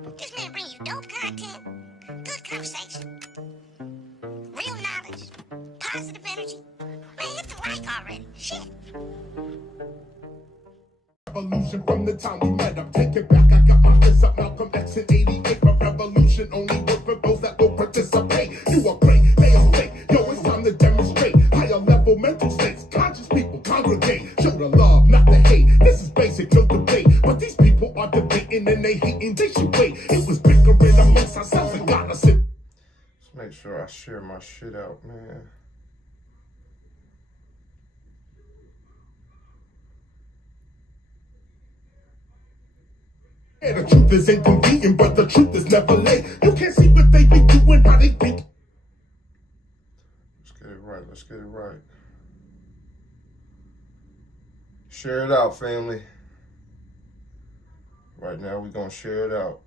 This man brings you dope content, good conversation, real knowledge, positive energy. Man, hit the like already. Shit. Revolution from the time we met up. Take it back, I got my fist up. Malcolm X in 88. But revolution only work for those that will participate. You are great, they are fake. Yo, it's time to demonstrate higher level mental states. Conscious people congregate. Show the love, not the hate. This is basic, no debate. But these people are debating and they hating. They should wait. It was bickering amongst ourselves and got us in. Let's make sure I share my shit out, man. The truth is inconvenient, but the truth is never late. You can't see what they be doing, how they think. Let's get it right. Let's get it right. Share it out, family. Right now, we're going to share it out.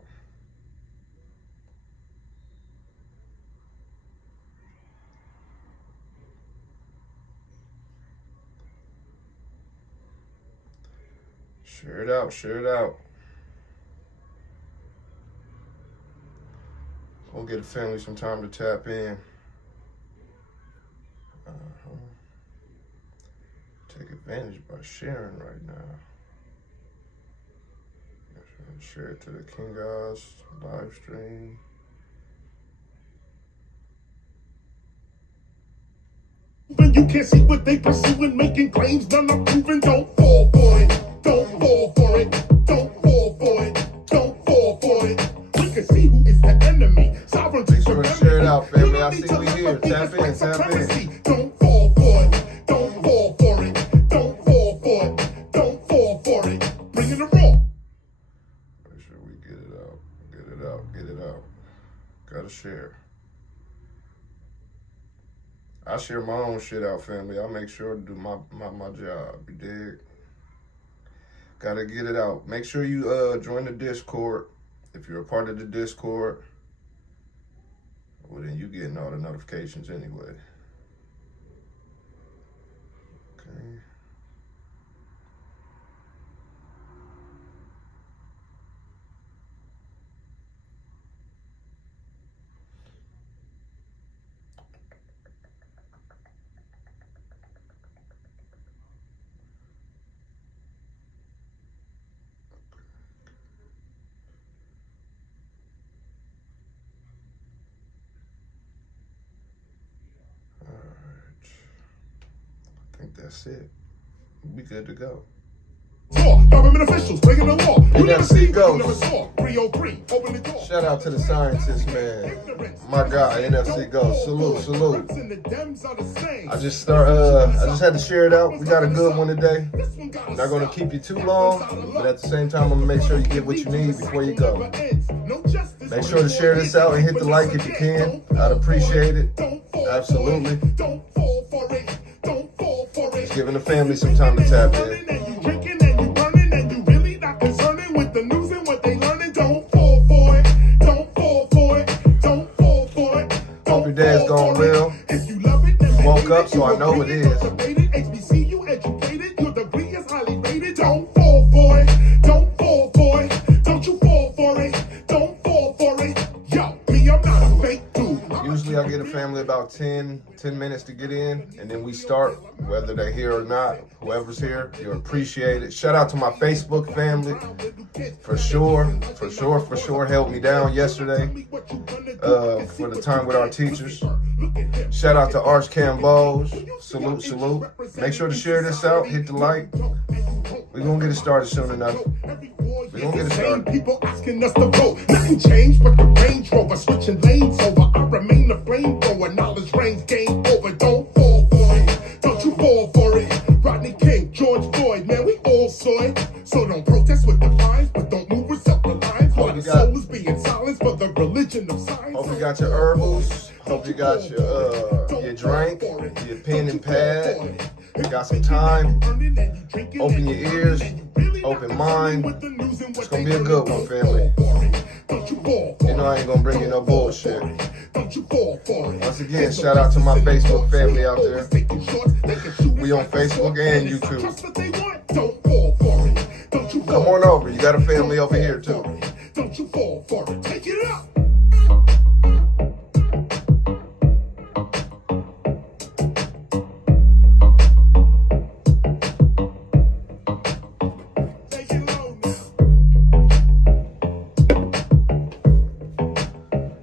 Share it out. Share it out. We'll get a family some time to tap in. Take advantage by sharing right now. Share it to the King Guys live stream. When you can't see what they pursuing, making claims none are proven. Don't fall for it. Don't fall for it. Don't fall for it. Don't fall for it. We can see who is the enemy. Sovereignty. Share it out, family. I see we here. Tap in, tap in. Don't fall for it. Don't fall for it. Don't fall for it. Don't fall for it. Bring it around. Make sure we get it out. Get it out. Get it out. Gotta share. I share my own shit out, family. I make sure to do my job. You dig? Gotta get it out. Make sure you join the Discord. If you're a part of the Discord, well, then you getting all the notifications anyway. Okay. I think that's it. We good to go. Government officials breaking the law. You never see, Ghost. you never saw. 303, open the door. Shout out to the scientists, man. My guy, NFC Ghost. Salute, salute. I just had to share it out. We got a good one today. Not gonna keep you too long, but at the same time, I'm gonna make sure you get what you need before you go. Make sure to share this out and hit the like if you can. I'd appreciate it. Absolutely. Just giving the family some time to tap in. Hope your dad's gone well. Woke up, so I know it is. Your degree is highly rated. Don't fall for it. Don't fall for it. Don't you fall for it. Don't fall for it. Yo, me, I'm not a fake dude. Usually I get a family about 10 minutes to get in, and then we start, whether they're here or not. Whoever's here, you're appreciated. Shout out to my Facebook family. For sure, held me down yesterday for the time with our teachers. Shout out to Arch Cambos. Salute. Make sure to share this out. Hit the like. We're going to get it started soon enough. We're going to get it started. People asking us to vote. Nothing changed but the Range Rover. Switching lanes over. I remain a flamethrower. Knowledge reigns, game over. Don't fall for it. Don't you fall for it. Rodney King, George Floyd. Man, we all saw it. So don't protest with the fines, but don't move with self-reliance. While the soul is being silenced for the religion of science. Hope you got your herbals. Hope you got your drink, your pen and pad. You got some time. Open your ears. Open mind. It's going to be a good one, family. You know I ain't going to bring you no bullshit. Once again, shout out to my Facebook family out there. We on Facebook and YouTube. Come on over. You got a family over here, too. Don't you fall for it. Take it up. Take it low now.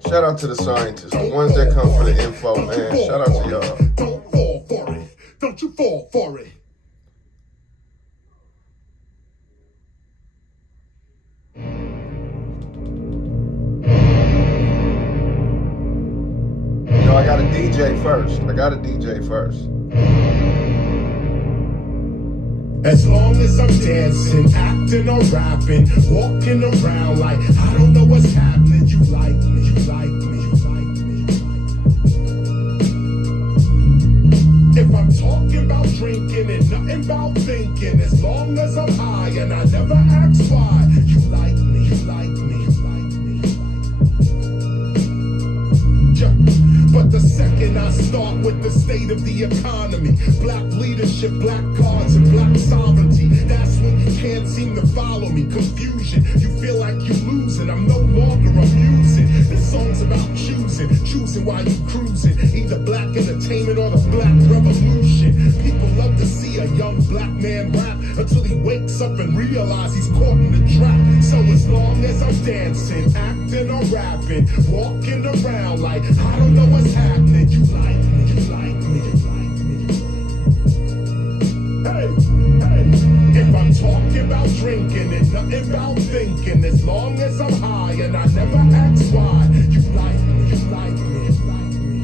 Shout out to the scientists, the ones that come for the info, man. Shout out to y'all. Don't fall for it. Don't you fall for it. You know, I got a DJ first. As long as I'm dancing, acting or rapping, walking around like I don't know what's happening. You like me, you like me, you like me, you like me. If I'm talking about drinking and nothing about thinking, as long as I'm high and I never ask why. You like me, you like me, you like me, you like me. But the second I start with the state of the economy, black leadership, black cards, and black sovereignty, that's when you can't seem to follow me. Confusion, you feel like you're losing. I'm no longer amusing. This song's about choosing while you cruising. Either black entertainment or the black revolution. People love to see a young black man rap until he wakes up and realizes he's caught in the trap. So as long as I'm dancing, acting or rapping, walking around like I don't know what's happening. You like me, you like me, you like me. Hey, hey. If I'm talking about drinking and nothing about thinking, as long as I'm high and I never ask why. You like me, you like me, you like me.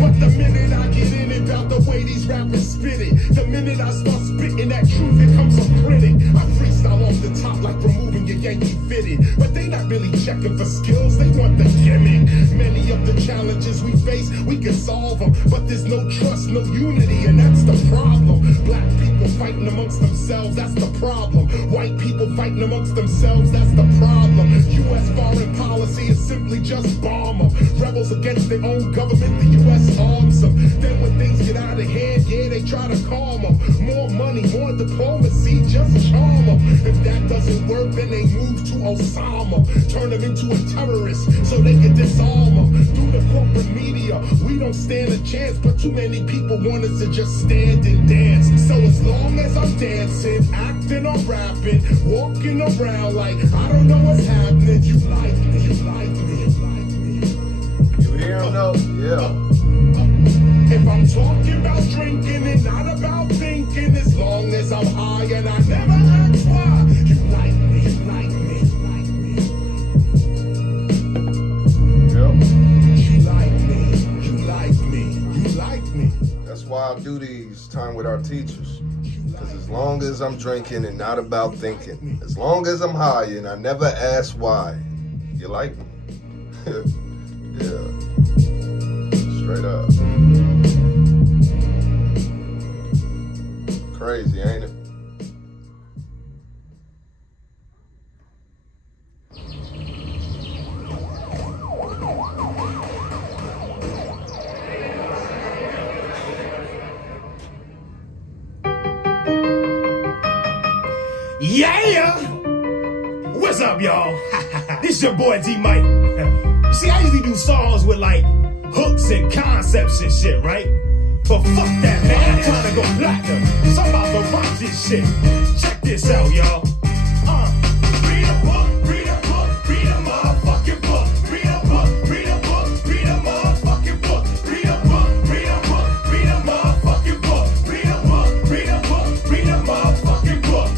But the minute I get in it about the way these rappers spit it, the minute I start spitting that truth, it comes a critic. I freestyle off the top like removing your Yankee fitted, but they not really checking for skills, they want the gimmick. Many of the challenges we face, we can solve them, but there's no trust, no unity, and that's the problem. Black people fighting amongst themselves, that's the problem. White people fighting amongst themselves, that's the problem. U.S. foreign policy is simply just bomb them. Rebels against their own government, the U.S. arms them. Then when things get out of hand, yeah, they try to calm them. More money, more diplomacy, just charm them. If that doesn't work, then they move to Osama. Turn him into a terrorist so they can disarm him. Through the corporate media, we don't stand a chance, but too many people want us to just stand and dance. So as long as I'm dancing, acting or rapping, walking around like I don't know what's happening. You like me, you like me, you like me. You hear him though? Yeah. If I'm talking about drinking and not about thinking, as long as I'm high and I never ask why. You like me, you like me, you like me. Yep. You like me, you like me, you like me. That's why I do these time with our teachers. Because as long as I'm drinking and not about thinking, as long as I'm high and I never ask why, you like me? Yeah. Straight up. Crazy, ain't it? Yeah! What's up, y'all? This your boy D-Mike. You see, I usually do songs with like hooks and concepts and shit, right? But fuck that, man. I'm trying to go platinum. So I'm about to rock this shit. Check this out, y'all. Read a book, read a book, read a motherfucking book. Read a book, read a book, read a motherfucking book. Read a book, read a book, read a motherfucking book. Read a book, read a book, read a motherfucking book.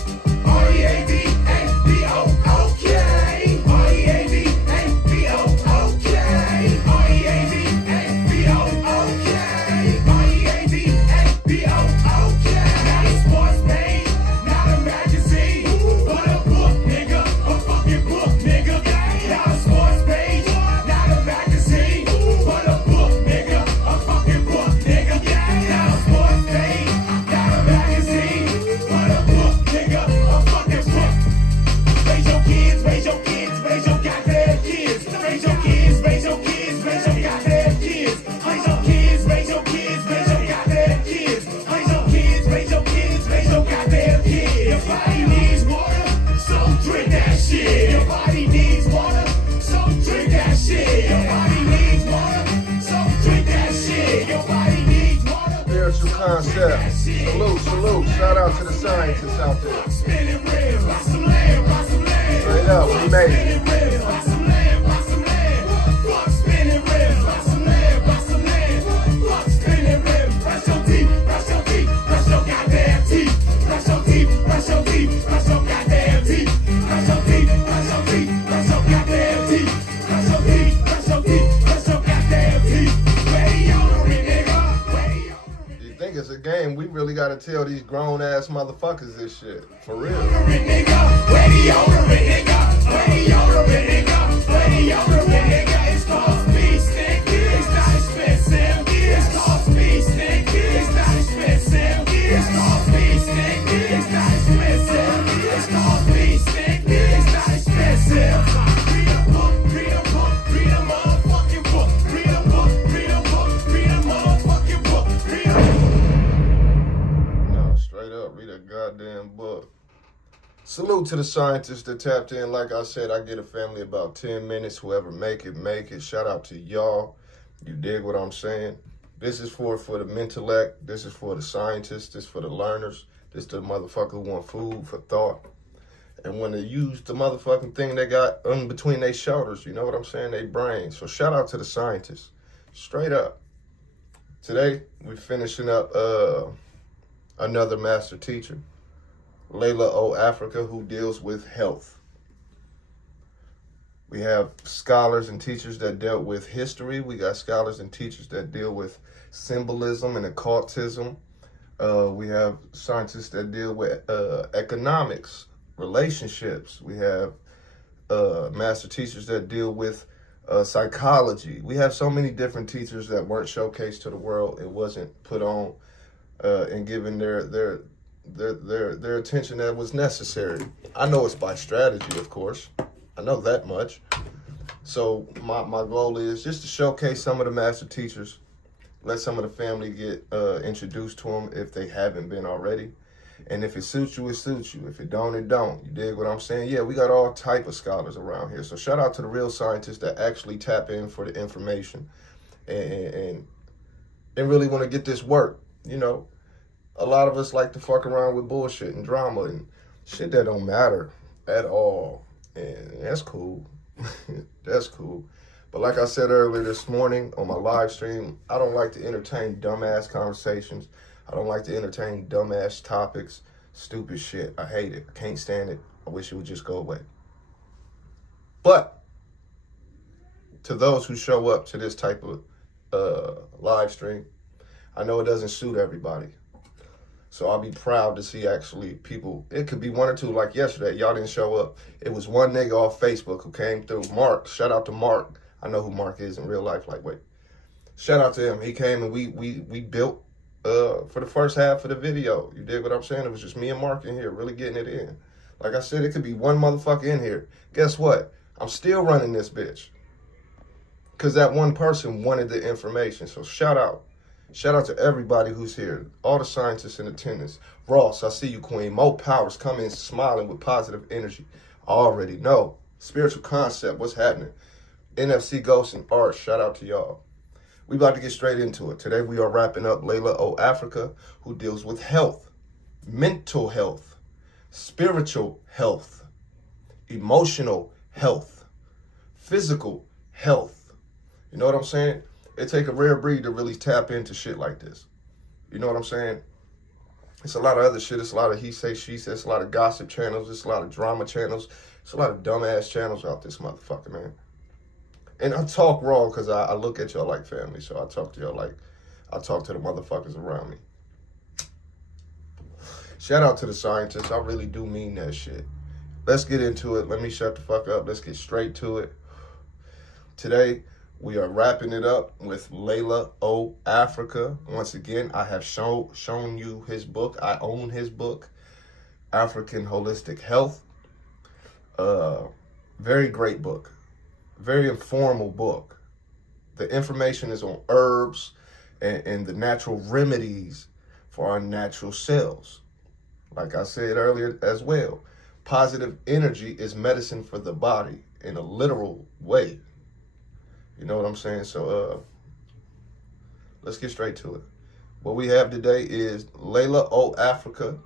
R-E-A-D-A-B-O-O-K. R-E-A-D-A-B-O-O-K. R-E-A-D-A-B-O-O-K. R-E-A-D-A-B-O-O-K. Not a sports page, not a magazine. shit. Your body needs water, so drink that shit. Your body needs water, so drink that shit. Your body needs water. Spiritual concept. Salute, salute. Shout out to the scientists out there. Spinning real, buy some land, buy some land. Straight up, we made it. Spinning real, buy some land, buy some land. Fuck spinning real, buy some land, buy some land. Fuck spinning real. Brush your teeth, brush your teeth, brush your goddamn teeth. Brush your teeth, brush your teeth, brush your goddamn teeth. Brush your teeth, brush your teeth, brush your goddamn teeth. Brush your teeth, brush your teeth, brush your goddamn teeth. Deodorant, nigga. Deodorant. You think it's a game? We really gotta tell these grown ass motherfuckers this shit. For real. Deodorant, nigga. Deodorant, nigga. Deodorant, nigga. Deodorant, nigga. It's called Speed Stick. It's not expensive. It's called Speed Stick. It's not expensive. It's called Speed Stick. It's not expensive. It's called Speed Stick. It's not expensive. Read a book, read a book, read a motherfucking book. Read a book, read a book, read a motherfucking book. Read a No, straight up, read a goddamn book. Salute to the scientists that tapped in. Like I said, I get a family about 10 minutes. Whoever make it, make it. Shout out to y'all. You dig what I'm saying? This is for the mentellect. This is for the scientists. This is for the learners. This is the motherfucker who want food for thought. And when they use the motherfucking thing they got in between their shoulders, you know what I'm saying? They brains. So shout out to the scientists. Straight up. Today, we're finishing up another master teacher, Llaila O. Afrika, who deals with health. We have scholars and teachers that dealt with history. We got scholars and teachers that deal with symbolism and occultism. We have scientists that deal with economics, relationships. We have master teachers that deal with psychology. We have so many different teachers that weren't showcased to the world. It wasn't put on and given their attention that was necessary. I know it's by strategy, of course. I know that much. So my goal is just to showcase some of the master teachers, let some of the family get introduced to them if they haven't been already. And if it suits you, it suits you. If it don't, it don't. You dig what I'm saying? Yeah, we got all type of scholars around here. So shout out to the real scientists that actually tap in for the information and really want to get this work. You know, a lot of us like to fuck around with bullshit and drama and shit that don't matter at all. And that's cool. That's cool. But like I said earlier this morning on my live stream, I don't like to entertain dumbass conversations. I don't like to entertain dumbass topics, stupid shit. I hate it. I can't stand it. I wish it would just go away. But to those who show up to this type of live stream, I know it doesn't suit everybody. So I'll be proud to see actually people, it could be one or two, like yesterday, y'all didn't show up. It was one nigga off Facebook who came through, Mark. Shout out to Mark. I know who Mark is in real life, like, wait. Shout out to him. He came and we built for the first half of the video. You dig what I'm saying? It was just me and Mark in here really getting it in. Like I said, it could be one motherfucker in here. Guess what? I'm still running this bitch. Because that one person wanted the information. So shout out. Shout out to everybody who's here. All the scientists in attendance. Ross, I see you, Queen. Mo Powers come in smiling with positive energy. I already know. Spiritual concept, what's happening? NFC Ghosts and Art, shout out to y'all. We about to get straight into it. Today we are wrapping up Llaila O. Afrika, who deals with health, mental health, spiritual health, emotional health, physical health. You know what I'm saying? It take a rare breed to really tap into shit like this. You know what I'm saying? It's a lot of other shit. It's a lot of he say, she says. It's a lot of gossip channels. It's a lot of drama channels. It's a lot of dumbass channels out this motherfucker, man. And I talk raw because I look at y'all like family. So I talk to y'all like I talk to the motherfuckers around me. Shout out to the scientists. I really do mean that shit. Let's get into it. Let me shut the fuck up. Let's get straight to it. Today, we are wrapping it up with Llaila O. Afrika. Once again, I have shown you his book. I own his book, African Holistic Health. Very great book. Very informal book. The information is on herbs and the natural remedies for our natural cells. Like I said earlier as well, positive energy is medicine for the body in a literal way. You know what I'm saying? So let's get straight to it. What we have today is Llaila O Afrika.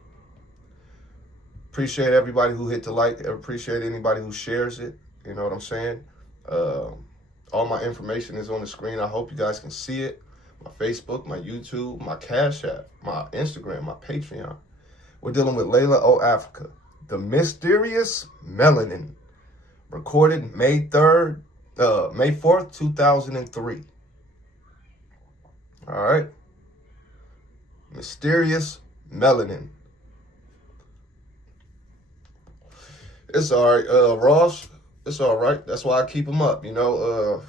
Appreciate everybody who hit the like. Appreciate anybody who shares it. You know what I'm saying? All my information is on the screen. I hope you guys can see it. My Facebook, my YouTube, my Cash App, my Instagram, my Patreon. We're dealing with Llaila O Afrika. The Mysterious Melanin. Recorded May 4th, 2003. All right. Mysterious Melanin. It's all right, Ross. It's all right. That's why I keep them up. You know,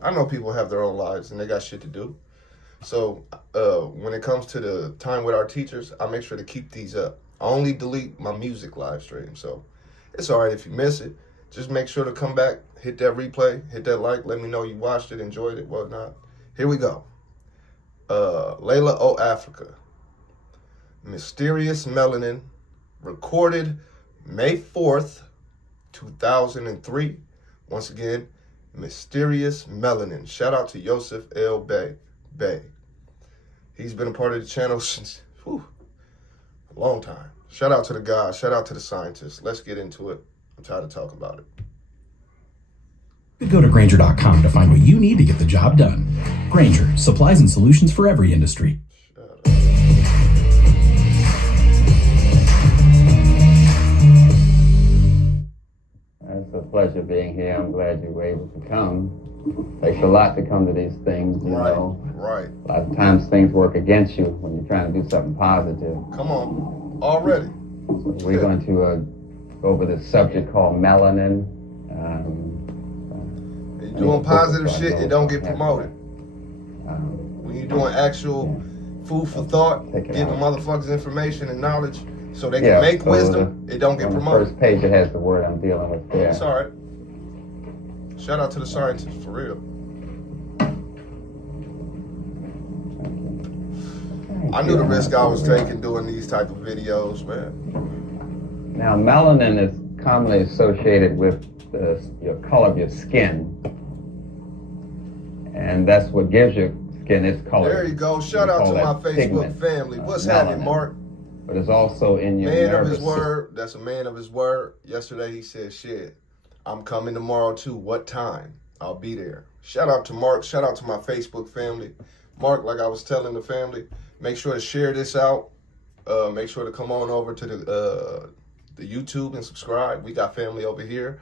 I know people have their own lives and they got shit to do. So when it comes to the time with our teachers, I make sure to keep these up. I only delete my music live stream. So it's all right if you miss it. Just make sure to come back, hit that replay, hit that like. Let me know you watched it, enjoyed it, whatnot. Here we go. Llaila O Afrika. Mysterious Melanin. Recorded May 4th, 2003. Once again, Mysterious Melanin. Shout out to Yosef L. Bay. He's been a part of the channel since a long time. Shout out to the guys. Shout out to the scientists. Let's get into it. I'm tired of talking about it. Go to Grainger.com to find what you need to get the job done. Grainger, supplies and solutions for every industry. It's a pleasure being here. I'm glad you were able to come. Takes a lot to come to these things, you know. Right. A lot of times things work against you when you're trying to do something positive. Come on. Already. So we're going to go over this subject called melanin. You're doing positive shit, it don't get promoted. When you're doing actual food for thought, giving motherfuckers information and knowledge so they can make wisdom, it don't get promoted. On the first page, it has the word I'm dealing with there. It's all right. Shout out to the scientists, for real. I knew the risk I was taking doing these type of videos, man. Now, melanin is commonly associated with your color of your skin. And that's what gives your skin its color. There you go. Shout out to my Facebook family. What's happening, Mark? But it's also in your man of his word. That's a man of his word. Yesterday he said, shit, I'm coming tomorrow too. What time? I'll be there. Shout out to Mark. Shout out to my Facebook family. Mark, like I was telling the family, make sure to share this out. Make sure to come on over to the YouTube and subscribe. We got family over here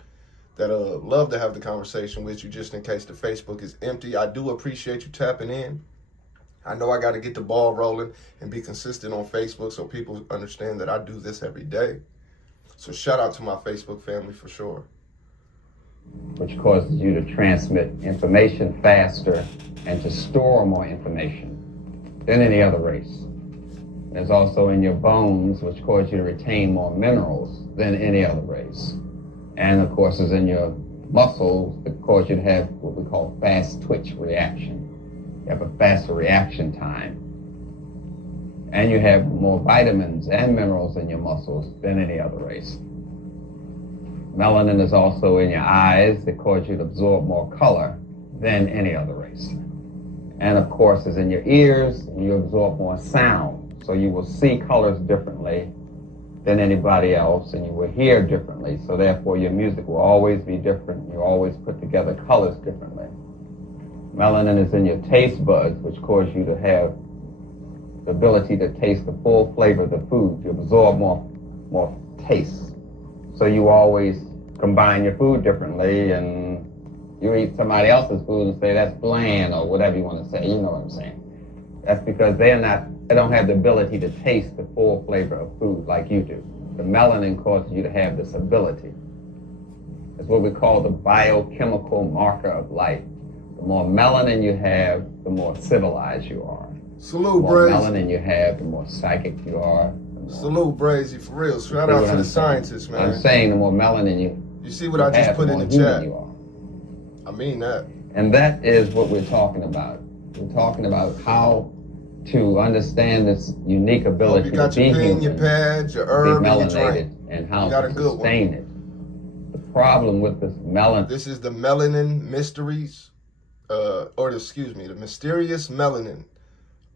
that love to have the conversation with you just in case the Facebook is empty. I do appreciate you tapping in. I know I got to get the ball rolling and be consistent on Facebook so people understand that I do this every day. So shout out to my Facebook family for sure. Which causes you to transmit information faster and to store more information than any other race. There's also in your bones, which cause you to retain more minerals than any other race. And of course, is in your muscles that cause you to have what we call fast twitch reaction. You have a faster reaction time. And you have more vitamins and minerals in your muscles than any other race. Melanin is also in your eyes that cause you to absorb more color than any other race. And of course, is in your ears, and you absorb more sound. So you will see colors differently than anybody else, and you will hear differently. So therefore, your music will always be different. You always put together colors differently. Melanin is in your taste buds, which cause you to have the ability to taste the full flavor of the food. You absorb more taste. So you always combine your food differently, and you eat somebody else's food and say that's bland or whatever you want to say. You know what I'm saying? That's because they don't have the ability to taste the full flavor of food like you do. The melanin causes you to have this ability. It's what we call the biochemical marker of life. The more melanin you have, the more civilized you are. Salute, The more Brazy. melanin you have, the more psychic you are. Salute, Brazy, for real. Shout out to the scientists, man. I'm saying the more melanin You see what I just put in the chat? I mean that. And that is what we're talking about. We're talking about how to understand this unique ability You got to be your pen, human, your pads, your to be herb, and your melanated, drink. and how You got to a good sustain it. The problem with this melanin. This is the Melanin Mysteries, the Mysterious Melanin,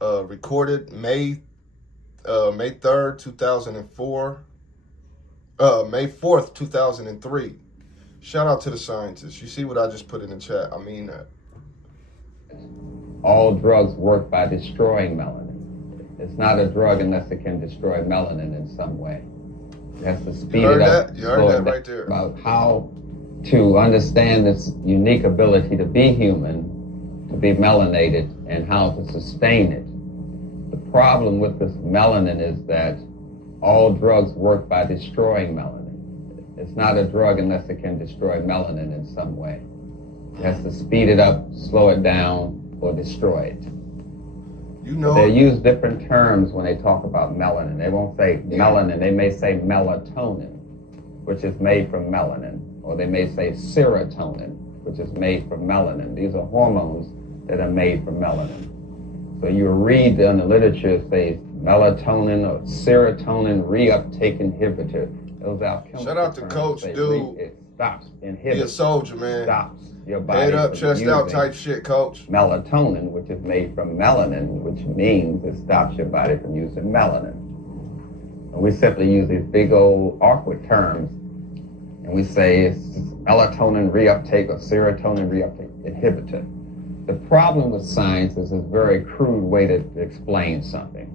recorded May 3rd, 2004, May 4th, 2003. Shout out to the scientists. You see what I just put in the chat? I mean that. All drugs work by destroying melanin. It's not a drug unless it can destroy melanin in some way. It has to speed it up. You heard that right there. About how to understand this unique ability to be human, to be melanated, and how to sustain it. The problem with this melanin is that all drugs work by destroying melanin. It's not a drug unless it can destroy melanin in some way. It has to speed it up, slow it down, or destroy it. You know, they use different terms when they talk about melanin. They won't say melanin. They may say melatonin, which is made from melanin. Or they may say serotonin, which is made from melanin. These are hormones that are made from melanin. So you read in the literature, it says melatonin or serotonin reuptake inhibitor. Those alchemical shout out to Coach Dude. It stops, inhibits. He a soldier, man. Stops your body. Head up, from chest out using type shit, Coach. Melatonin, which is made from melanin, which means it stops your body from using melanin. And we simply use these big old awkward terms, and we say it's melatonin reuptake or serotonin reuptake inhibitor. The problem with science is it's a very crude way to explain something.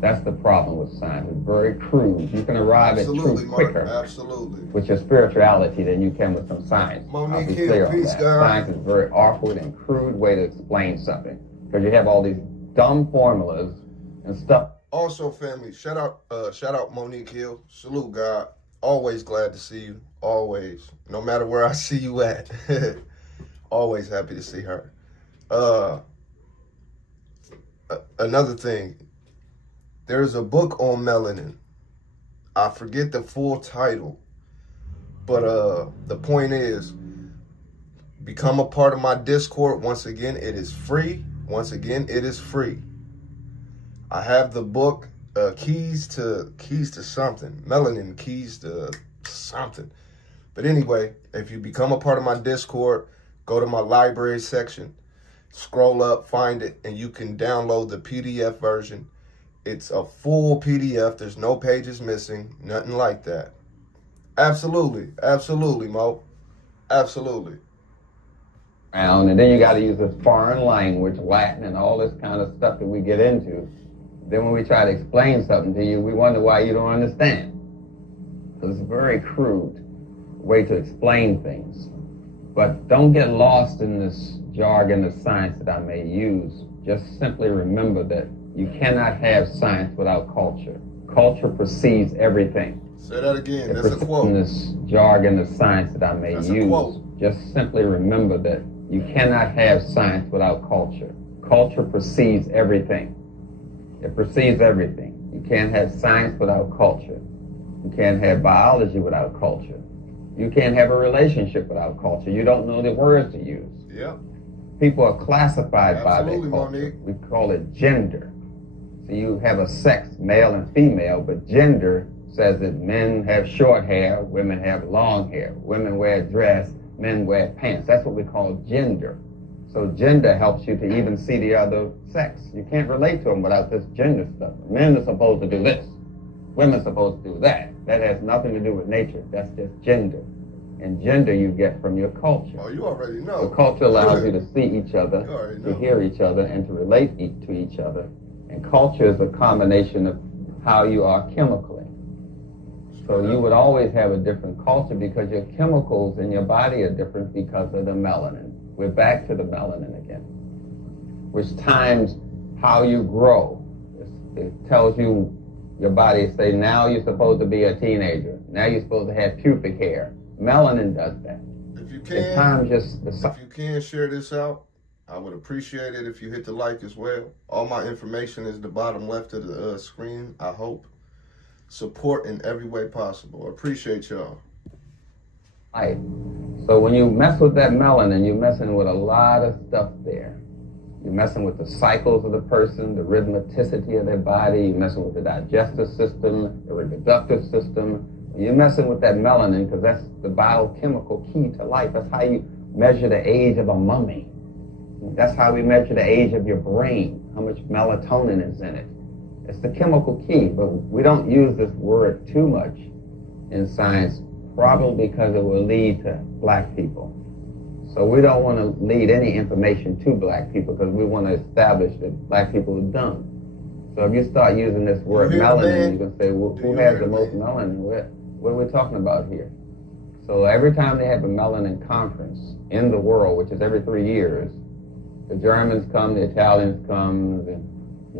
That's the problem with science. It's very crude. You can arrive at truth quicker with your spirituality than you can with some science. Monique, I'll be clear on that. God. Science is a very awkward and crude way to explain something because you have all these dumb formulas and stuff. Also, family, shout out Monique Hill. Salute, God. Always glad to see you. Always. No matter where I see you at. Always happy to see her. Another thing. There's a book on melanin. I forget the full title. But the point is, become a part of my Discord. Once again, it is free. Once again, it is free. I have the book, keys to something. Melanin, keys to something. But anyway, if you become a part of my Discord, go to my library section, scroll up, find it, and you can download the PDF version. It's a full PDF. There's no pages missing, nothing like that. Absolutely, absolutely, Mo. Absolutely. And then you got to use this foreign language, Latin, and all this kind of stuff that we get into. Then when we try to explain something to you, we wonder why you don't understand. So it's a very crude way to explain things. But don't get lost in this jargon of science that I may use. Just simply remember that you cannot have science without culture. Culture precedes everything. Say that again. That's a quote. In this jargon of science that I may That's use, a quote. just simply remember that you cannot have science without culture. Culture precedes everything. It precedes everything. You can't have science without culture. You can't have biology without culture. You can't have a relationship without culture. You don't know the words to use. Yep. People are classified by their Absolutely, culture. Monique. We call it gender. So you have a sex, male and female, but gender says that men have short hair, women have long hair. Women wear a dress, men wear pants. That's what we call gender. So gender helps you to even see the other sex. You can't relate to them without this gender stuff. Men are supposed to do this. Women are supposed to do that. That has nothing to do with nature. That's just gender. And gender you get from your culture. Oh, you already know. The culture allows you to see each other, already to know. hear each other, and to relate to each other. And culture is a combination of how you are chemically. So you would always have a different culture because your chemicals in your body are different because of the melanin. We're back to the melanin again, which times how you grow. It tells you, your body say, now you're supposed to be a teenager. Now you're supposed to have pubic hair. Melanin does that. If you At times if you can share this out, I would appreciate it if you hit the like as well. All my information is the bottom left of the screen, I hope. Support in every way possible. I appreciate y'all. Right. So when you mess with that melanin, you're messing with a lot of stuff there. You're messing with the cycles of the person, the rhythmicity of their body. You're messing with the digestive system, the reproductive system, You're messing with that melanin because that's the biochemical key to life. That's how you measure the age of a mummy. That's how we measure the age of your brain, how much melatonin is in it. It's the chemical key, but we don't use this word too much in science, probably because it will lead to black people. So we don't want to lead any information to black people because we want to establish that black people are dumb. So if you start using this word melanin, you're going to say, well, who has the most melanin? What are we talking about here? So every time they have a melanin conference in the world, which is every 3 years, the Germans come, the Italians come, the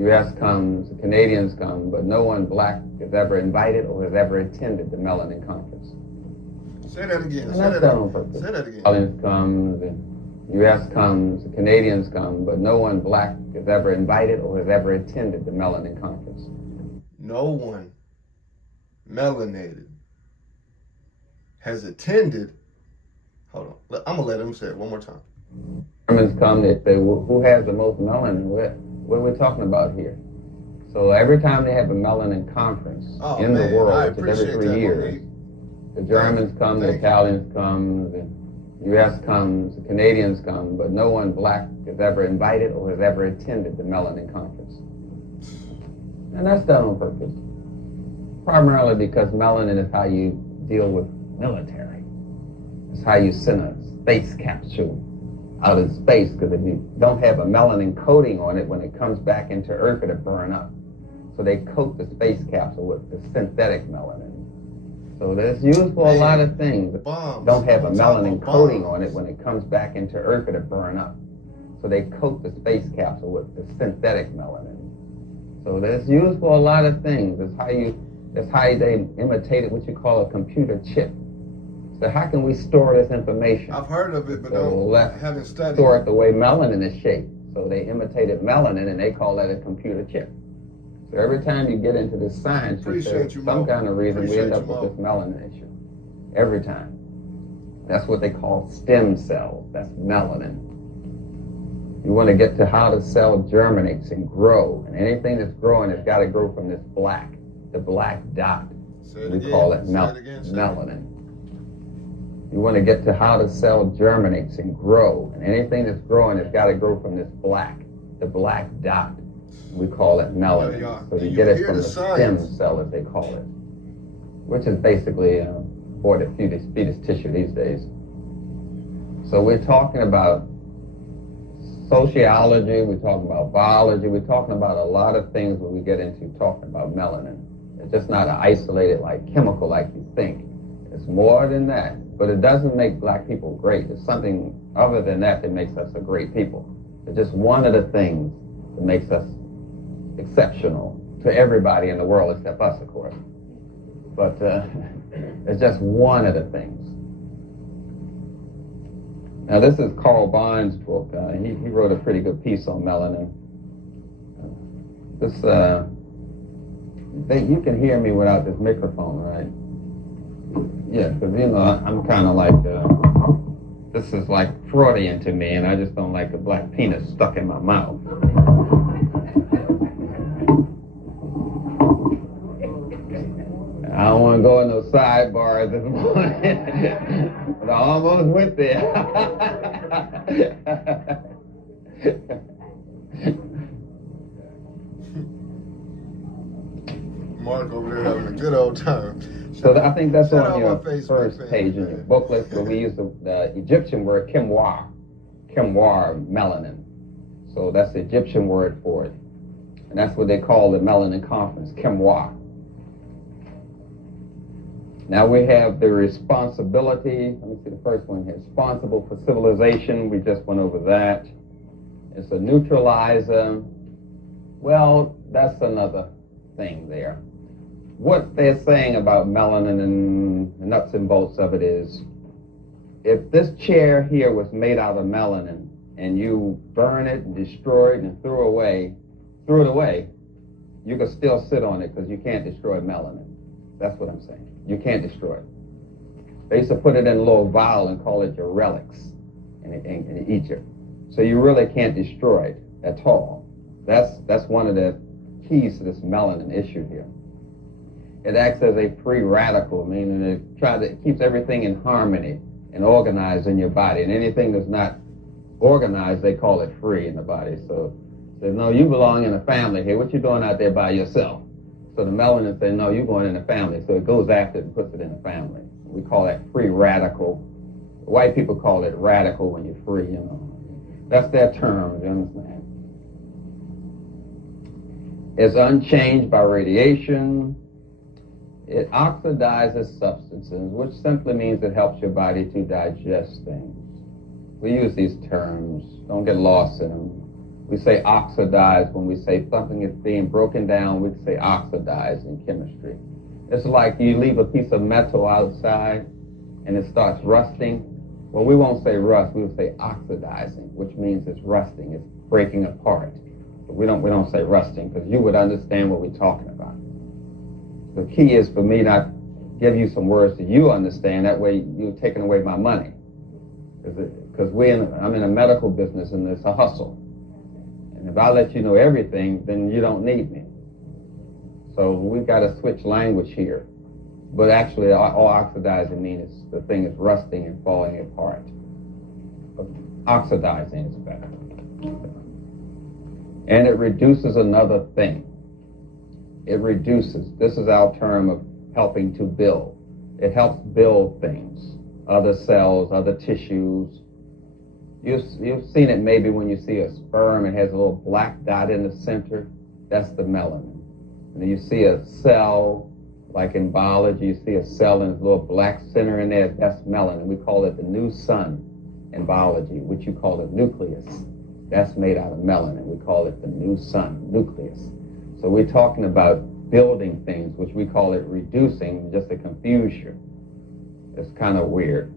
U.S. comes, the Canadians come, but no one black is ever invited or has ever attended the melanin conference. Say that again. And that's done on purpose. Say that again. Italians come, the U.S. comes, the Canadians come, but no one black is ever invited or has ever attended the melanin conference. No one melanated has attended. Hold on. I'm going to let him say it one more time. Germans come, they say, well, who has the most melanin? What are we talking about here? So every time they have a melanin conference in the world, which is every 3 years, the Germans come, the Italians come, the U.S. comes, the Canadians come, but no one black is ever invited or has ever attended the melanin conference. And that's done on purpose. Primarily because melanin is how you deal with military. It's how you send a space capsule out of space, because if you don't have a melanin coating on it, when it comes back into Earth, it'll burn up. So they coat the space capsule with the synthetic melanin. So it's used for a lot of things. Don't have a melanin coating on it, when it comes back into Earth, it'll burn up. So they coat the space capsule with the synthetic melanin. So it's used for a lot of things. It's how they imitated what you call a computer chip. So how can we store this information? I've heard of it, but haven't studied. Store it the way melanin is shaped. So they imitated melanin, and they call that a computer chip. So every time you get into this science, for some kind of reason, we end up with this melanin issue. Every time. That's what they call stem cells. That's melanin. You want to get to how the cell germinates and grow. And anything that's growing has got to grow from this black, the black dot. We call it melanin. You want to get to how the cell germinates and grow. And anything that's growing has got to grow from this black, the black dot. We call it melanin. So you get it from the stem cell, as they call it, which is basically aborted fetus tissue these days. So we're talking about sociology, we're talking about biology, we're talking about a lot of things when we get into talking about melanin. It's just not an isolated like chemical like you think. It's more than that. But it doesn't make black people great. It's something other than that makes us a great people. It's just one of the things that makes us exceptional to everybody in the world except us, of course. But it's just one of the things. Now this is Carl Bond's book. He wrote a pretty good piece on melanin. You can hear me without this microphone, right? Yeah, because, I'm kind of like, this is like Freudian to me, and I just don't like a black penis stuck in my mouth. I don't want to go in those sidebars this morning, but I almost went there. Mark over there having a good old time. So I think that's on your first page in your booklet, where we use the Egyptian word kimwar, melanin. So that's the Egyptian word for it. And that's what they call the melanin conference, kimwar. Now we have the responsibility. Let me see the first one here. Responsible for civilization. We just went over that. It's a neutralizer. Well, that's another thing there. What they're saying about melanin and the nuts and bolts of it is, if this chair here was made out of melanin and you burn it and destroy it and threw it away, you could still sit on it because you can't destroy melanin. That's what I'm saying. You can't destroy it. They used to put it in a little vial and call it your relics in Egypt. So you really can't destroy it at all. That's one of the keys to this melanin issue here. It acts as a free radical, meaning it keeps everything in harmony and organized in your body. And anything that's not organized, they call it free in the body. So they no, you belong in a family here. What you doing out there by yourself? So the melanin says, no, you're going in a family. So it goes after it and puts it in a family. We call that free radical. White people call it radical when you're free, you know. That's their term, you understand? It's unchanged by radiation. It oxidizes substances, which simply means it helps your body to digest things. We use these terms. Don't get lost in them. We say oxidize when we say something is being broken down. We say oxidize in chemistry. It's like you leave a piece of metal outside and it starts rusting. Well, we won't say rust. We will say oxidizing, which means it's rusting. It's breaking apart. But we don't say rusting because you would understand what we're talking about. The key is for me not give you some words that you understand. That way you're taking away my money. Because I'm in a medical business and it's a hustle. And if I let you know everything, then you don't need me. So we've got to switch language here. But actually, all oxidizing means the thing is rusting and falling apart. But oxidizing is better. And it reduces another thing. It reduces. This is our term of helping to build. It helps build things, other cells, other tissues. You've seen it maybe when you see a sperm, it has a little black dot in the center. That's the melanin. And then you see a cell, like in biology, you see a cell and a little black center in there. That's melanin. We call it the new sun in biology, which you call the nucleus. That's made out of melanin. We call it the new sun, nucleus. So we're talking about building things, which we call it reducing, just to confuse you. It's kind of weird.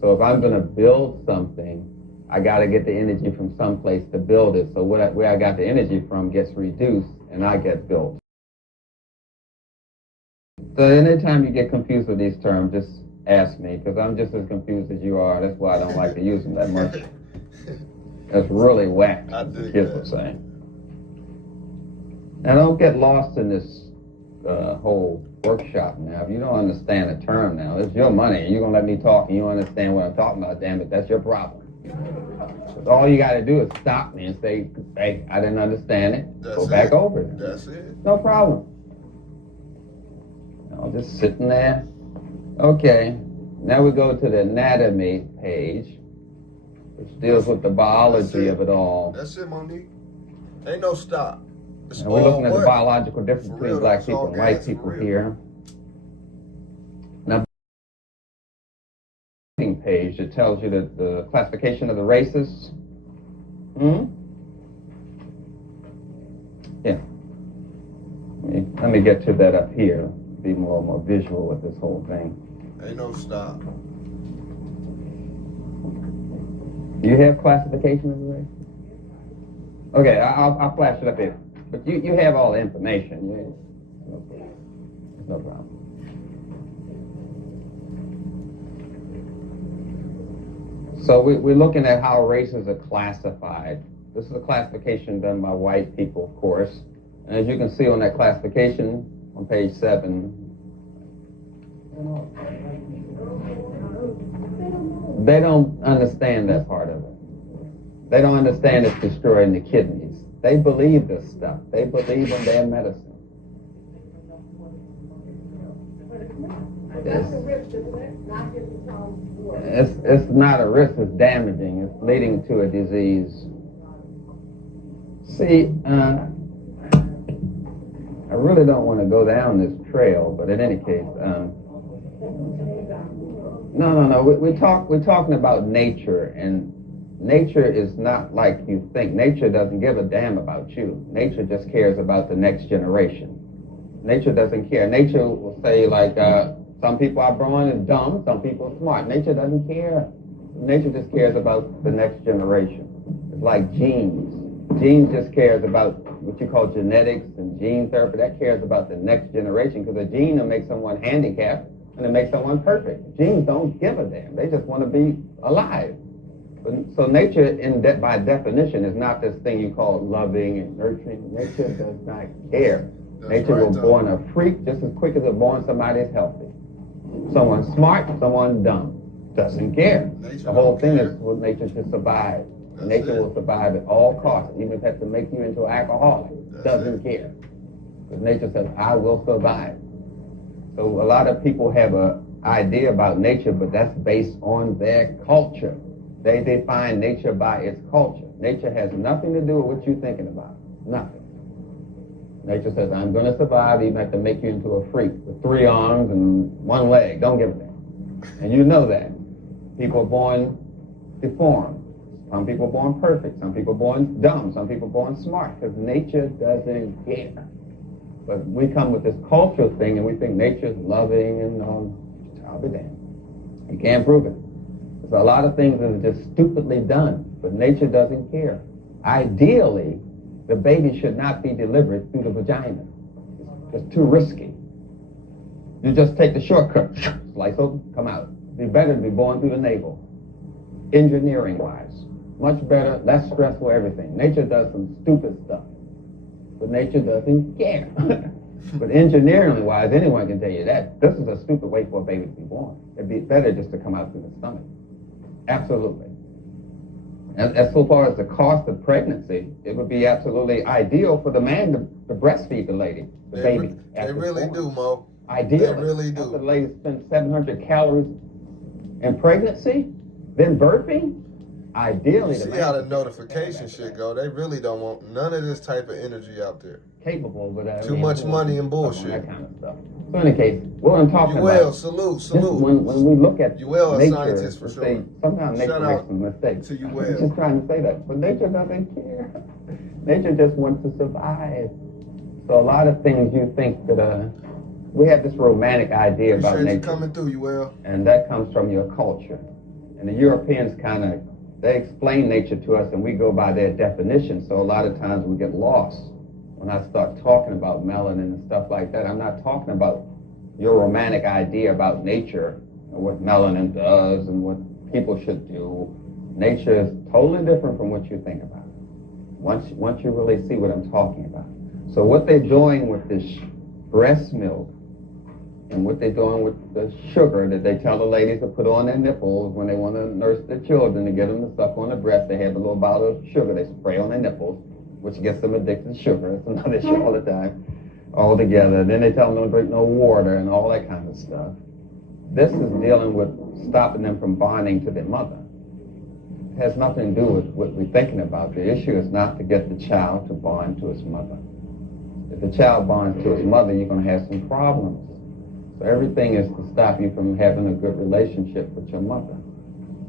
So if I'm going to build something, I got to get the energy from someplace to build it. So where I got the energy from gets reduced, and I get built. So anytime you get confused with these terms, just ask me, because I'm just as confused as you are. That's why I don't like to use them that much. That's really whack, kids would say. Now don't get lost in this whole workshop now. If you don't understand the term now, it's your money. You're going to let me talk and you don't understand what I'm talking about, damn it, that's your problem. So all you got to do is stop me and say, hey, I didn't understand it. Go back over it. That's it. No problem. I'm just sitting there. Okay, now we go to the anatomy page, which deals with the biology of it all. That's it, Monique. Ain't no stop. And we're looking at the biological difference between black people and white people here. Now, the page that tells you the classification of the races. Yeah. Let me get to that up here. Be more visual with this whole thing. Ain't no stop. Do you have classification of the race? Okay, I'll flash it up here. But you have all the information. No problem. So we're looking at how races are classified. This is a classification done by white people, of course. And as you can see on that classification, on page 7, they don't understand that part of it. They don't understand it's destroying the kidneys. They believe this stuff. They believe in their medicine. It's not a risk, it's damaging. It's leading to a disease. See, I really don't want to go down this trail, but in any case, no. We're talking about nature, and nature is not like you think. Nature doesn't give a damn about you. Nature just cares about the next generation. Nature doesn't care. Nature will say, like, some people are born as dumb, some people are smart. Nature doesn't care. Nature just cares about the next generation. It's like genes. Genes just cares about what you call genetics and gene therapy. That cares about the next generation, because a gene will make someone handicapped and it makes someone perfect. Genes don't give a damn. They just want to be alive. So nature, by definition, is not this thing you call loving and nurturing. Nature does not care. Nature right, will though. born a freak just as quick as it born somebody that's healthy. Someone smart, someone dumb. Doesn't care. Nature The whole don't thing care. is for nature to survive. That's Nature it. will survive at all costs, even if it has to make you into an alcoholic. That's Doesn't it. care. Because nature says, I will survive. So a lot of people have an idea about nature, but that's based on their culture. They define nature by its culture. Nature has nothing to do with what you're thinking about. Nothing. Nature says, I'm going to survive, even have to make you into a freak with 3 arms and 1 leg. Don't give a damn. And you know that. People are born deformed. Some people are born perfect. Some people are born dumb. Some people are born smart, because nature doesn't care. But we come with this cultural thing, and we think nature's loving, and I'll be damned. You can't prove it. So a lot of things are just stupidly done, but nature doesn't care. Ideally, the baby should not be delivered through the vagina. It's too risky. You just take the shortcut, slice open, come out. It'd be better to be born through the navel, engineering-wise. Much better, less stressful, everything. Nature does some stupid stuff, but nature doesn't care. But engineering-wise, anyone can tell you that. This is a stupid way for a baby to be born. It'd be better just to come out through the stomach. Absolutely. As so far as the cost of pregnancy, it would be absolutely ideal for the man to breastfeed the lady, the baby. They really do, Mo. Ideally. They really do. After the lady spends 700 calories in pregnancy, then birthing, ideally You the see how the man notification shit go. They really don't want none of this type of energy out there. capable, but Too much money and bullshit. That kind of stuff. So in any case, what I'm talking You will. about. Salute. Just Salute. when we look at You will, a nature, scientist for we sure. say, sometimes nature Shout makes out some mistakes. to you, I'm Will. just trying to say that, but nature doesn't care. Nature just wants to survive. So a lot of things you think that we have this romantic idea about Appreciate you nature, coming through, you will. and that comes from your culture. And the Europeans they explain nature to us, and we go by their definition. So a lot of times we get lost. When I start talking about melanin and stuff like that, I'm not talking about your romantic idea about nature and what melanin does and what people should do. Nature is totally different from what you think about. Once you really see what I'm talking about. So what they're doing with this breast milk and what they're doing with the sugar that they tell the ladies to put on their nipples when they want to nurse their children to get them to suck on the breast, they have a little bottle of sugar they spray on their nipples, which gets them addicted to sugar. It's another issue all the time, all together. Then they tell them don't drink no water and all that kind of stuff. This is dealing with stopping them from bonding to their mother. It has nothing to do with what we're thinking about. The issue is not to get the child to bond to his mother. If the child bonds to his mother, you're going to have some problems. So everything is to stop you from having a good relationship with your mother,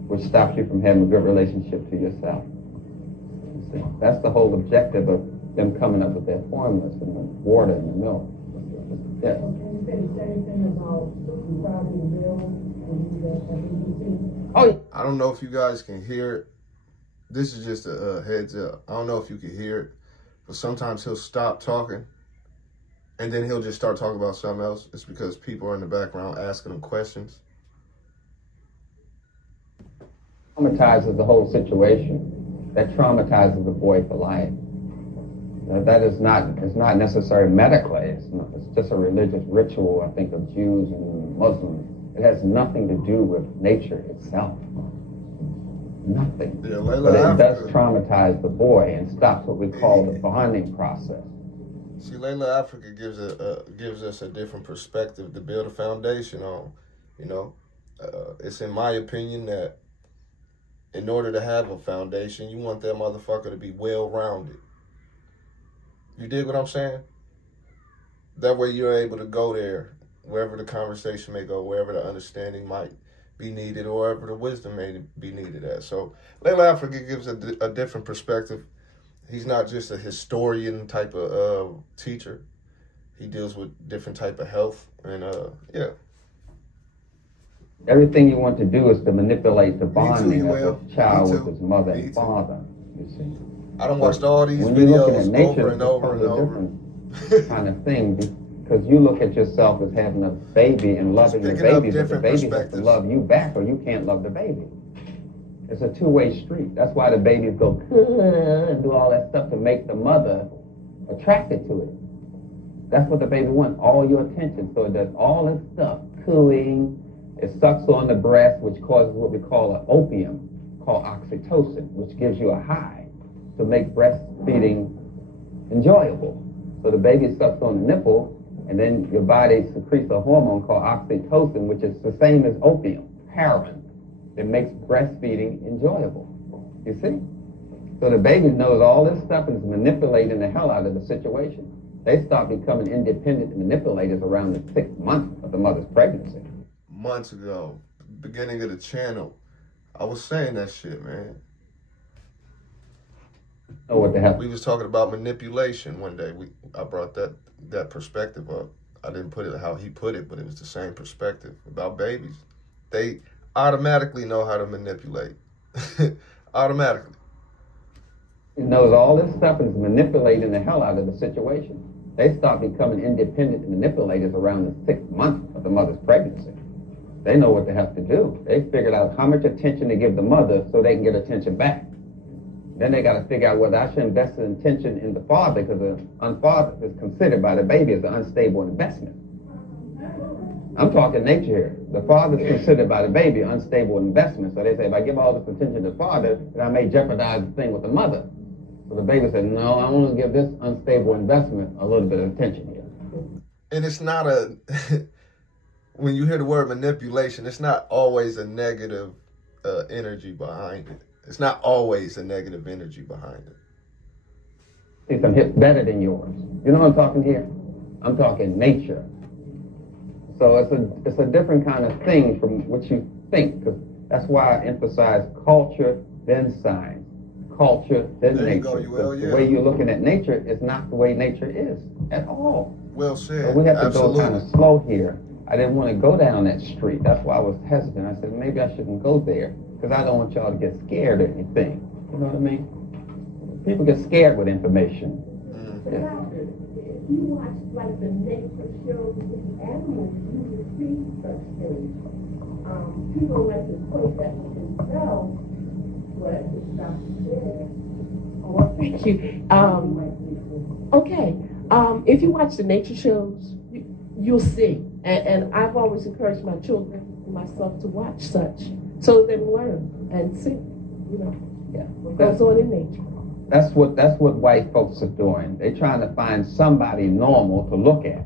which stops you from having a good relationship to yourself. You see? That's the whole objective of them coming up with their formulas and the water and the milk. Yeah. Can you say the same thing about reviving the bill when you Oh, I don't know if you guys can hear it. This is just a heads up. I don't know if you can hear it, but sometimes he'll stop talking and then he'll just start talking about something else. It's because people are in the background asking him questions. traumatizes the whole situation. That traumatizes the boy for life. That is not necessary medically. It's just a religious ritual, I think, of Jews and Muslims. It has nothing to do with nature itself. Nothing. Yeah, Llaila, But it does Afrika. traumatize the boy and stops what we call the bonding process. See, Llaila, Afrika gives us a different perspective to build a foundation on. You know, it's in my opinion that in order to have a foundation, you want that motherfucker to be well-rounded. You dig what I'm saying? That way you're able to go there, wherever the conversation may go, wherever the understanding might be needed, or wherever the wisdom may be needed at. So Llaila Afrika gives a different perspective. He's not just a historian type of teacher. He deals with different type of health, and yeah. Everything you want to do is to manipulate the too, bonding you of will. the child Me too. with his mother Me and too. father, you see. I done watched all these When you're looking at videos nature, over and it's a over and totally over. different kind of thing, because you look at yourself as having a baby and loving the picking up baby, but the different baby has to perspectives. love you back or you can't love the baby. It's a two-way street. That's why the babies go and do all that stuff to make the mother attracted to it. That's what the baby wants, all your attention. So it does all this stuff, cooing. It sucks on the breast, which causes what we call an opium, called oxytocin, which gives you a high to make breastfeeding enjoyable. So the baby sucks on the nipple, and then your body secretes a hormone called oxytocin, which is the same as opium, heroin. It makes breastfeeding enjoyable. You see? So the baby knows all this stuff and is manipulating the hell out of the situation. They start becoming independent manipulators around the 6th month of the mother's pregnancy. Months ago, beginning of the channel, I was saying that shit, man. Know what the hell? We was talking about manipulation one day. I brought that perspective up. I didn't put it how he put it, but it was the same perspective about babies. They automatically know how to manipulate. Automatically. He knows all this stuff and is manipulating the hell out of the situation. They start becoming independent manipulators around the 6th month of the mother's pregnancy. They know what they have to do. They figured out how much attention to give the mother so they can get attention back. Then they got to figure out whether I should invest in attention in the father, because the unfather is considered by the baby as an unstable investment. I'm talking nature here. The father is considered by the baby unstable investment. So they say, if I give all this attention to the father, then I may jeopardize the thing with the mother. So the baby said, no, I want to give this unstable investment a little bit of attention here. And it's not a, when you hear the word manipulation, it's not always a negative energy behind it. It's not always a negative energy behind it. See some hips better than yours. You know what I'm talking here? I'm talking nature. So it's a different kind of thing from what you think. Cause that's why I emphasize culture, then science. Culture, then there nature. You go, The way you're looking at nature is not the way nature is at all. Well said. So we have to Absolutely. go kind of slow here. I didn't want to go down that street. That's why I was hesitant. I said, maybe I shouldn't go there, because I don't want y'all to get scared or anything. You know what I mean? People get scared with information. Yeah. If you watch like the nature shows with the animals, you will see such things. People like to point that with themselves, but it's not there. Well, thank you. Okay. If you watch the nature shows, you'll see. And I've always encouraged my children and myself to watch such, so they will learn and see, what goes on in nature. That's what white folks are doing. They're trying to find somebody normal to look at.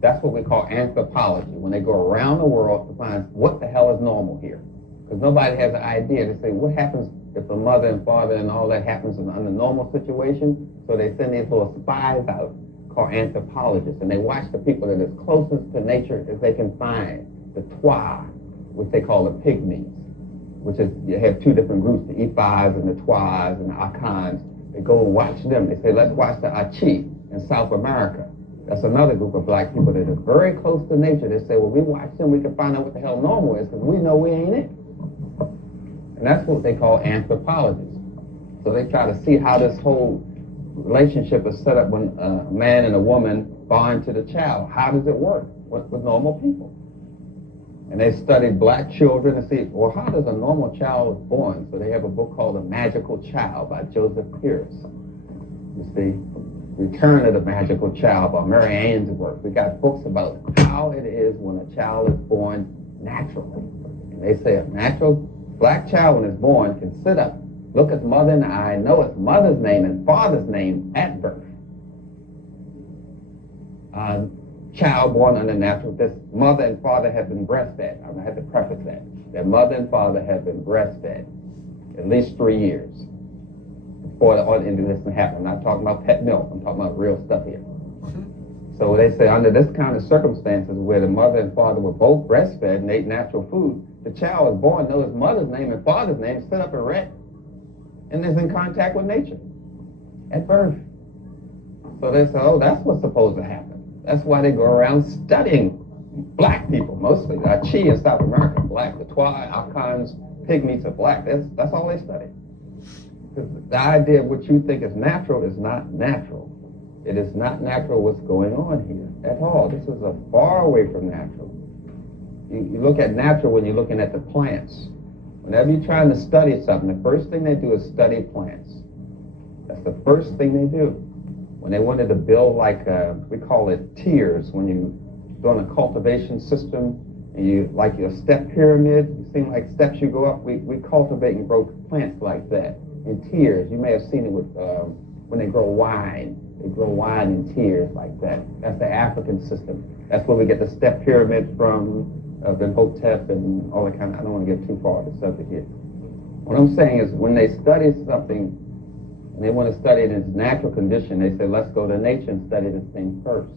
That's what we call anthropology, when they go around the world to find what the hell is normal here. Because nobody has an idea to say, what happens if the mother and father and all that happens in a normal situation? So they send these little spies out called anthropologists, and they watch the people that are as closest to nature as they can find. The Twa, which they call the pygmies, which is, you have two different groups, the Ifas and the Twas and the Akans. They go and watch them. They say, let's watch the Achi in South America. That's another group of black people that are very close to nature. They say, well, we watch them, we can find out what the hell normal is, because we know we ain't it. And that's what they call anthropologists. So they try to see how this whole relationship is set up when a man and a woman bond to the child. How does it work with normal people? And they studied black children and see, well, how does a normal child born? So they have a book called The Magical Child by Joseph Pierce. You see, Return of the Magical Child by Mary Ainsworth. We got books about how it is when a child is born naturally. And they say a natural black child when it's born can sit up, look its mother in the eye, know its mother's name and father's name at birth. Child born under natural, this mother and father have been breastfed. I had to preface that. Their mother and father have been breastfed at least 3 years before the other incident happened. I'm not talking about pet milk. I'm talking about real stuff here. So they say under this kind of circumstances where the mother and father were both breastfed and ate natural food, the child is born, knows his mother's name and father's name, sit up erect, and is in contact with nature at birth. So they say, oh, that's what's supposed to happen. That's why they go around studying black people, mostly. The Achi in South America, black. The Twa, Akans, pygmies are black. That's all they study. Because the idea of what you think is natural is not natural. It is not natural what's going on here at all. This is a far away from natural. You look at natural when you're looking at the plants. Whenever you're trying to study something, the first thing they do is study plants. That's the first thing they do. when they wanted to build like, we call it tiers, when you doing a cultivation system, and you, like your step pyramid, you seem like steps you go up, we cultivate and grow plants like that, in tiers. You may have seen it with, when they grow wine. They grow wine in tiers like that. That's the African system. That's where we get the step pyramids from, Benhotep and all that kind of, I don't want to get too far off the subject here. What I'm saying is when they study something, and they want to study it in its natural condition, they say, let's go to nature and study this thing first.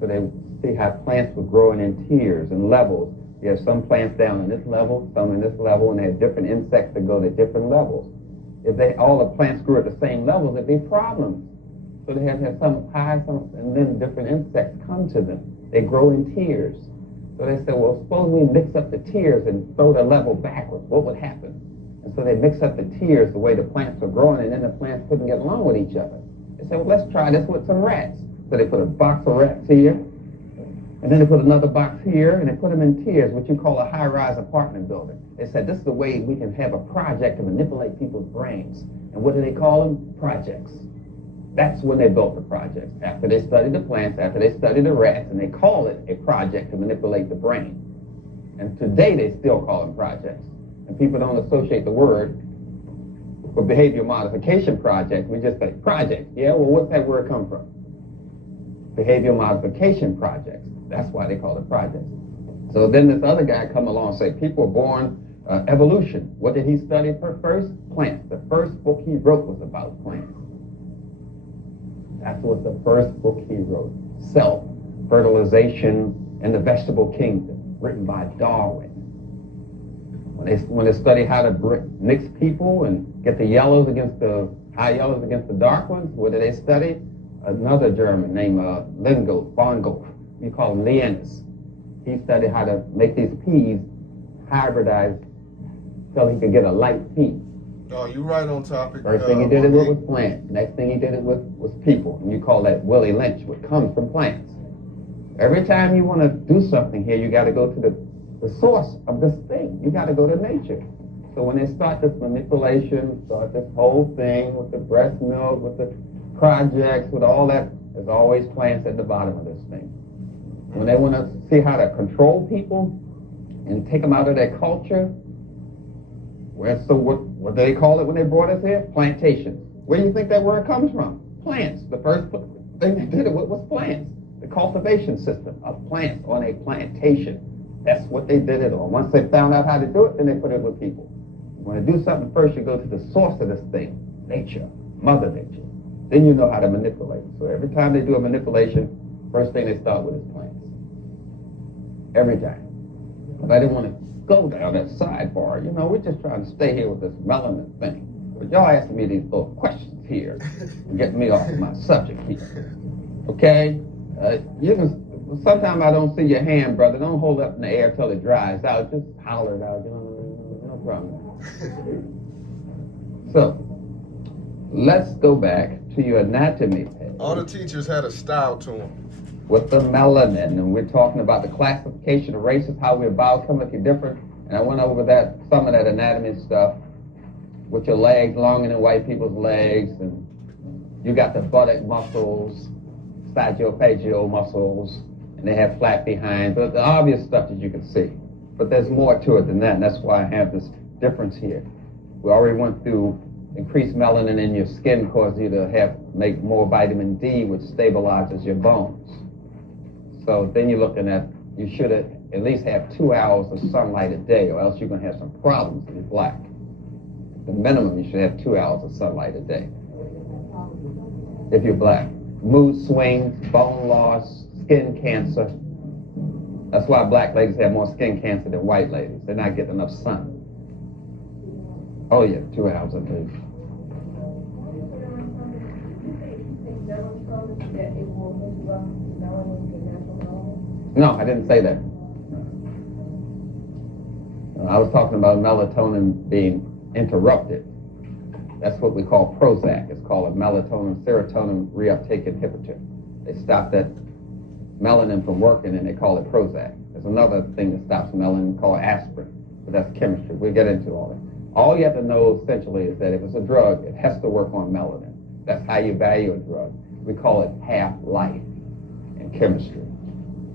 So they see how plants were growing in tiers and levels. You have some plants down in this level, some in this level, and they have different insects that go to different levels. If all the plants grew at the same levels, there'd be problems. So they have to have some high, some, and then different insects come to them. They grow in tiers. So they said, well, suppose we mix up the tiers and throw the level backwards. What would happen? And so they mix up the tiers the way the plants were growing, and then the plants couldn't get along with each other. They said, well, let's try this with some rats. So they put a box of rats here, and then they put another box here, and they put them in tiers, what you call a high-rise apartment building. They said, this is the way we can have a project to manipulate people's brains. And what do they call them? Projects. That's when they built the projects. After they studied the plants, after they studied the rats, and they call it a project to manipulate the brain. And today they still call them projects. And people don't associate the word with behavior modification project. We just say project. Yeah, well, what's that word come from? Behavior modification projects. That's why they call it projects. So then this other guy come along and say, people were born evolution. What did he study first? Plants. The first book he wrote was about plants. That was the first book he wrote. Self, Fertilization and the Vegetable Kingdom, written by Darwin. When they study how to mix people and get the yellows against the high yellows against the dark ones, what did they study? Another German named von Gogh. We call him Linus. He studied how to make these peas hybridize so he could get a light pea. Oh, you right on topic. First thing he did it with was plants. Next thing he did it with was people. And you call that Willie Lynch, what comes from plants. Every time you want to do something here, you got to go to the source of this thing. You got to go to nature. So when they start this manipulation, start this whole thing with the breast milk, with the projects, with all that, there's always plants at the bottom of this thing. When they want to see how to control people and take them out of their culture, so what do they call it when they brought us here? Plantations. Where do you think that word comes from? Plants. The first thing they did it with was plants. The cultivation system of plants on a plantation. That's what they did it on. Once they found out how to do it, then they put it with people. You want to do something first, you go to the source of this thing, nature, Mother Nature. Then you know how to manipulate it. So every time they do a manipulation, first thing they start with is plants. Every time. But I didn't want to go down that sidebar. You know, we're just trying to stay here with this melanin thing. But y'all asking me these little questions here and getting me off of my subject here. Okay? Sometimes I don't see your hand, brother. Don't hold it up in the air till it dries out. Just holler it out. You know, no problem. So, let's go back to your anatomy. All the teachers had a style to them. With the melanin, and we're talking about the classification of races, how we're biochemically different, and I went over that, some of that anatomy stuff, with your legs longer than white people's legs, and you got the buttock muscles, sagiophageal muscles, and they have flat behinds, but the obvious stuff that you can see. But there's more to it than that, and that's why I have this difference here. We already went through increased melanin in your skin causes you to make more vitamin D, which stabilizes your bones. So then you're looking at, you should at least have 2 hours of sunlight a day, or else you're going to have some problems if you're black. The minimum, you should have 2 hours of sunlight a day if you're black. Mood swings, bone loss, skin cancer. That's why black ladies have more skin cancer than white ladies. They're not getting enough sun. Oh yeah, 2 hours a day. No, I didn't say that. I was talking about melatonin being interrupted. That's what we call Prozac. It's called a serotonin reuptake inhibitor. They stop that melanin from working and they call it Prozac. There's another thing that stops melanin called aspirin, but that's chemistry. We'll get into all that. All you have to know essentially is that if it's a drug, it has to work on melanin. That's how you value a drug. We call it half-life in chemistry.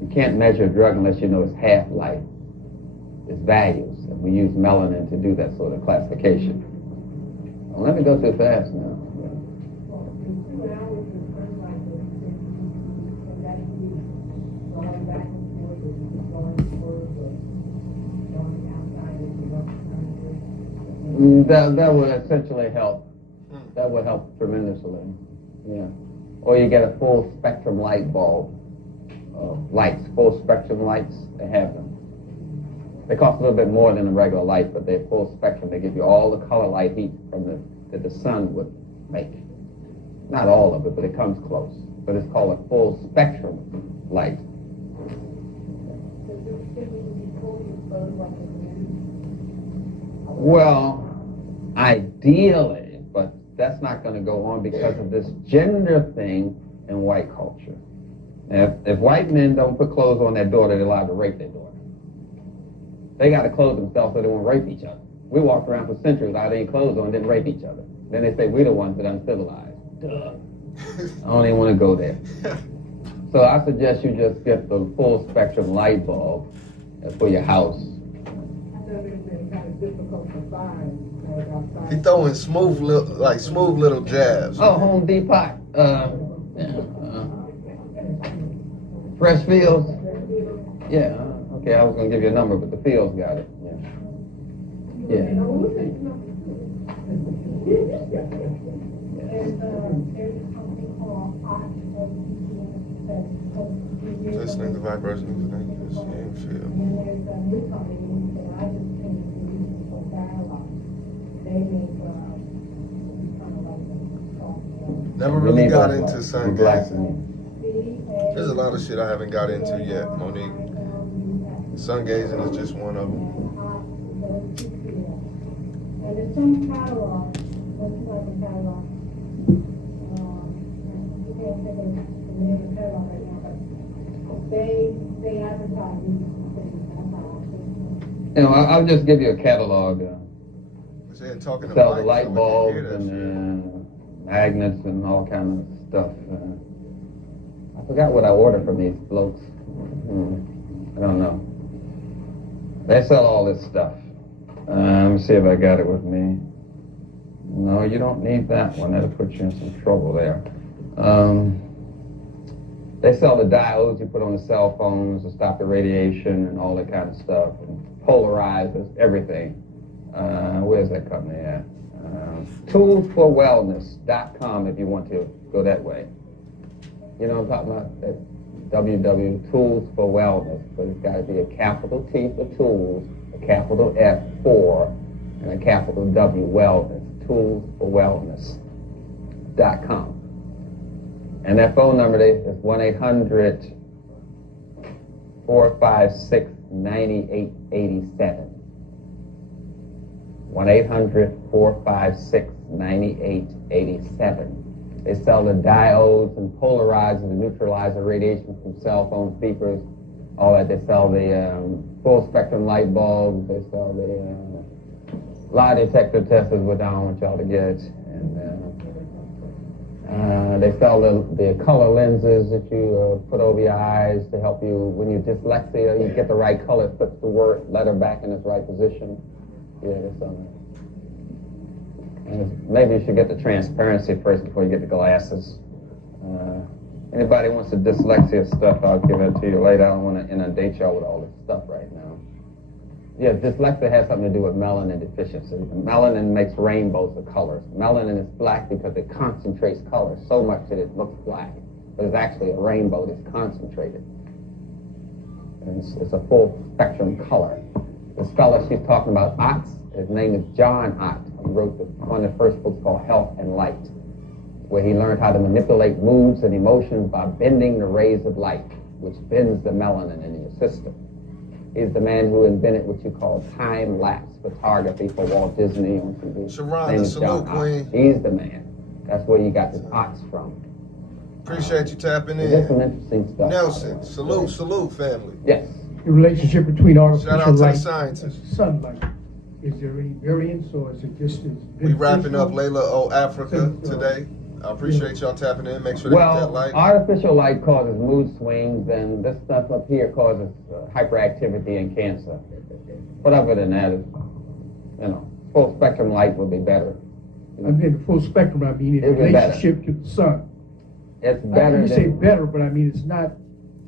You can't measure a drug unless you know its half-life, its values. And we use melanin to do that sort of classification. Well, let me go too fast now. That would essentially help. That would help tremendously. Yeah. Or you get a full spectrum light bulb. Lights, full spectrum lights, they have them. They cost a little bit more than a regular light, but they're full spectrum. They give you all the color light heat from that the sun would make. Not all of it, but it comes close. But it's called a full spectrum light. Well, ideally, but that's not going to go on because of this gender thing in white culture. Now, if white men don't put clothes on their daughter, they're allowed to rape their daughter. They got to clothe themselves so they won't rape each other. We walked around for centuries without any clothes on and didn't rape each other. Then they say we're the ones that are uncivilized. Duh. I don't even want to go there. So I suggest you just get the full spectrum light bulb for your house. He throwing smooth little jabs. Oh, Home Depot. Fresh Fields. Yeah. Okay, I was gonna give you a number, but the Fields got it. Yeah. Listening to vibrations, seeing, feel. Never really got into sun gazing. There's a lot of shit I haven't got into yet, Monique. Sun gazing is just one of them. And there's some catalog, what's like a catalog? You can't think of the name of the catalog right now, but they advertise these things. You know, I'll just give you a catalog. Talking Sell the light bulbs and magnets and all kinds of stuff. I forgot what I ordered from these blokes. I don't know. They sell all this stuff. Let me see if I got it with me. No, you don't need that one. That'll put you in some trouble there. They sell the diodes you put on the cell phones to stop the radiation and all that kind of stuff. And polarizers, everything. Where's that company at? Toolsforwellness.com if you want to go that way. You know what I'm talking about? That Tools for Wellness, but it's got to be a capital T for tools, a capital F for, and a capital W, wellness. Toolsforwellness.com. And that phone number is 1-800-456-9887. 1-800-456-9887. They sell the diodes and polarizers and neutralizer radiation from cell phone speakers, all that. They sell the full spectrum light bulbs. They sell the lie detector testers, which I don't want y'all to get. And they sell the color lenses that you put over your eyes to help you when you're dyslexia. You get the right color, flips the letter back in its right position. Yeah, there's some. Maybe you should get the transparency first before you get the glasses. Anybody wants the dyslexia stuff, I'll give it to you later. I don't want to inundate y'all with all this stuff right now. Yeah, dyslexia has something to do with melanin deficiency. Melanin makes rainbows of colors. Melanin is black because it concentrates color so much that it looks black. But it's actually a rainbow that's concentrated. And it's a full spectrum color. This fellow she's talking about, Ott, his name is John Ott. He wrote one of the first books called Health and Light, where he learned how to manipulate moods and emotions by bending the rays of light, which bends the melanin in your system. He's the man who invented what you call time-lapse photography for Walt Disney on TV. Sharon, the salute queen. He's the man. That's where you got this Otts from. Appreciate you tapping in. There's some interesting stuff. Nelson, salute, family. Yes. The relationship between artificial Shout out to the light scientists. and sunlight. Is there any variance, or is it just as We wrapping up Llaila Afrika today. I appreciate y'all tapping in. Make sure to hit that Well, like. artificial light causes mood swings, and this stuff up here causes hyperactivity and cancer. But other than that, full spectrum light would be better. I mean, the full spectrum, I mean, in It'd be better. relationship to the sun. It's better You say better, but I mean, it's not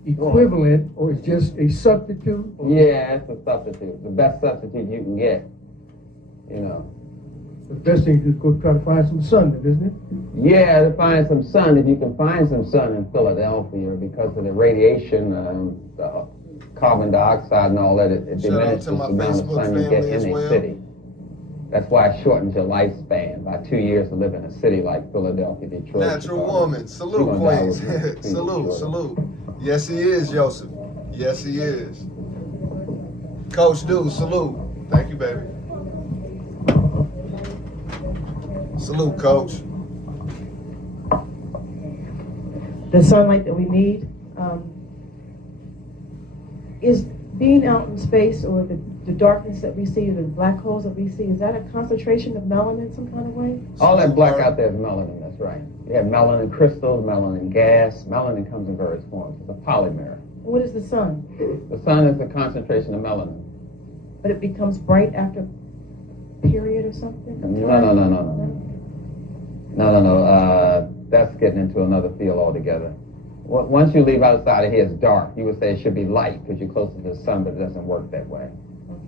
equivalent, or it's just a substitute? Or Yeah, it's a substitute. The best substitute you can get, the best thing is to go try to find some sun, then, isn't it? Yeah, to find some sun. If you can find some sun in Philadelphia, because of the radiation, the carbon dioxide and all that, it Shout out diminishes to the my amount of Facebook sun you get family as in a well. city. That's why it shortens your lifespan by 2 years to live in a city like Philadelphia, Detroit. Natural Chicago. woman. You're Salute, gonna die Queens. within 3 Salute, years. salute. Yes, he is, Joseph. Yes, he is. Coach Du, salute. Thank you, baby. Salute, Coach. The sunlight that we need is being out in space, or the darkness that we see, the black holes that we see, is that a concentration of melanin some kind of way? All that black out there is melanin, that's right. You have melanin crystals, melanin gas. Melanin comes in various forms. It's a polymer. What is the sun? The sun is a concentration of melanin. But it becomes bright after a period or something? No. That's getting into another field altogether. Once you leave outside of here, it's dark. You would say it should be light because you're closer to the sun, but it doesn't work that way.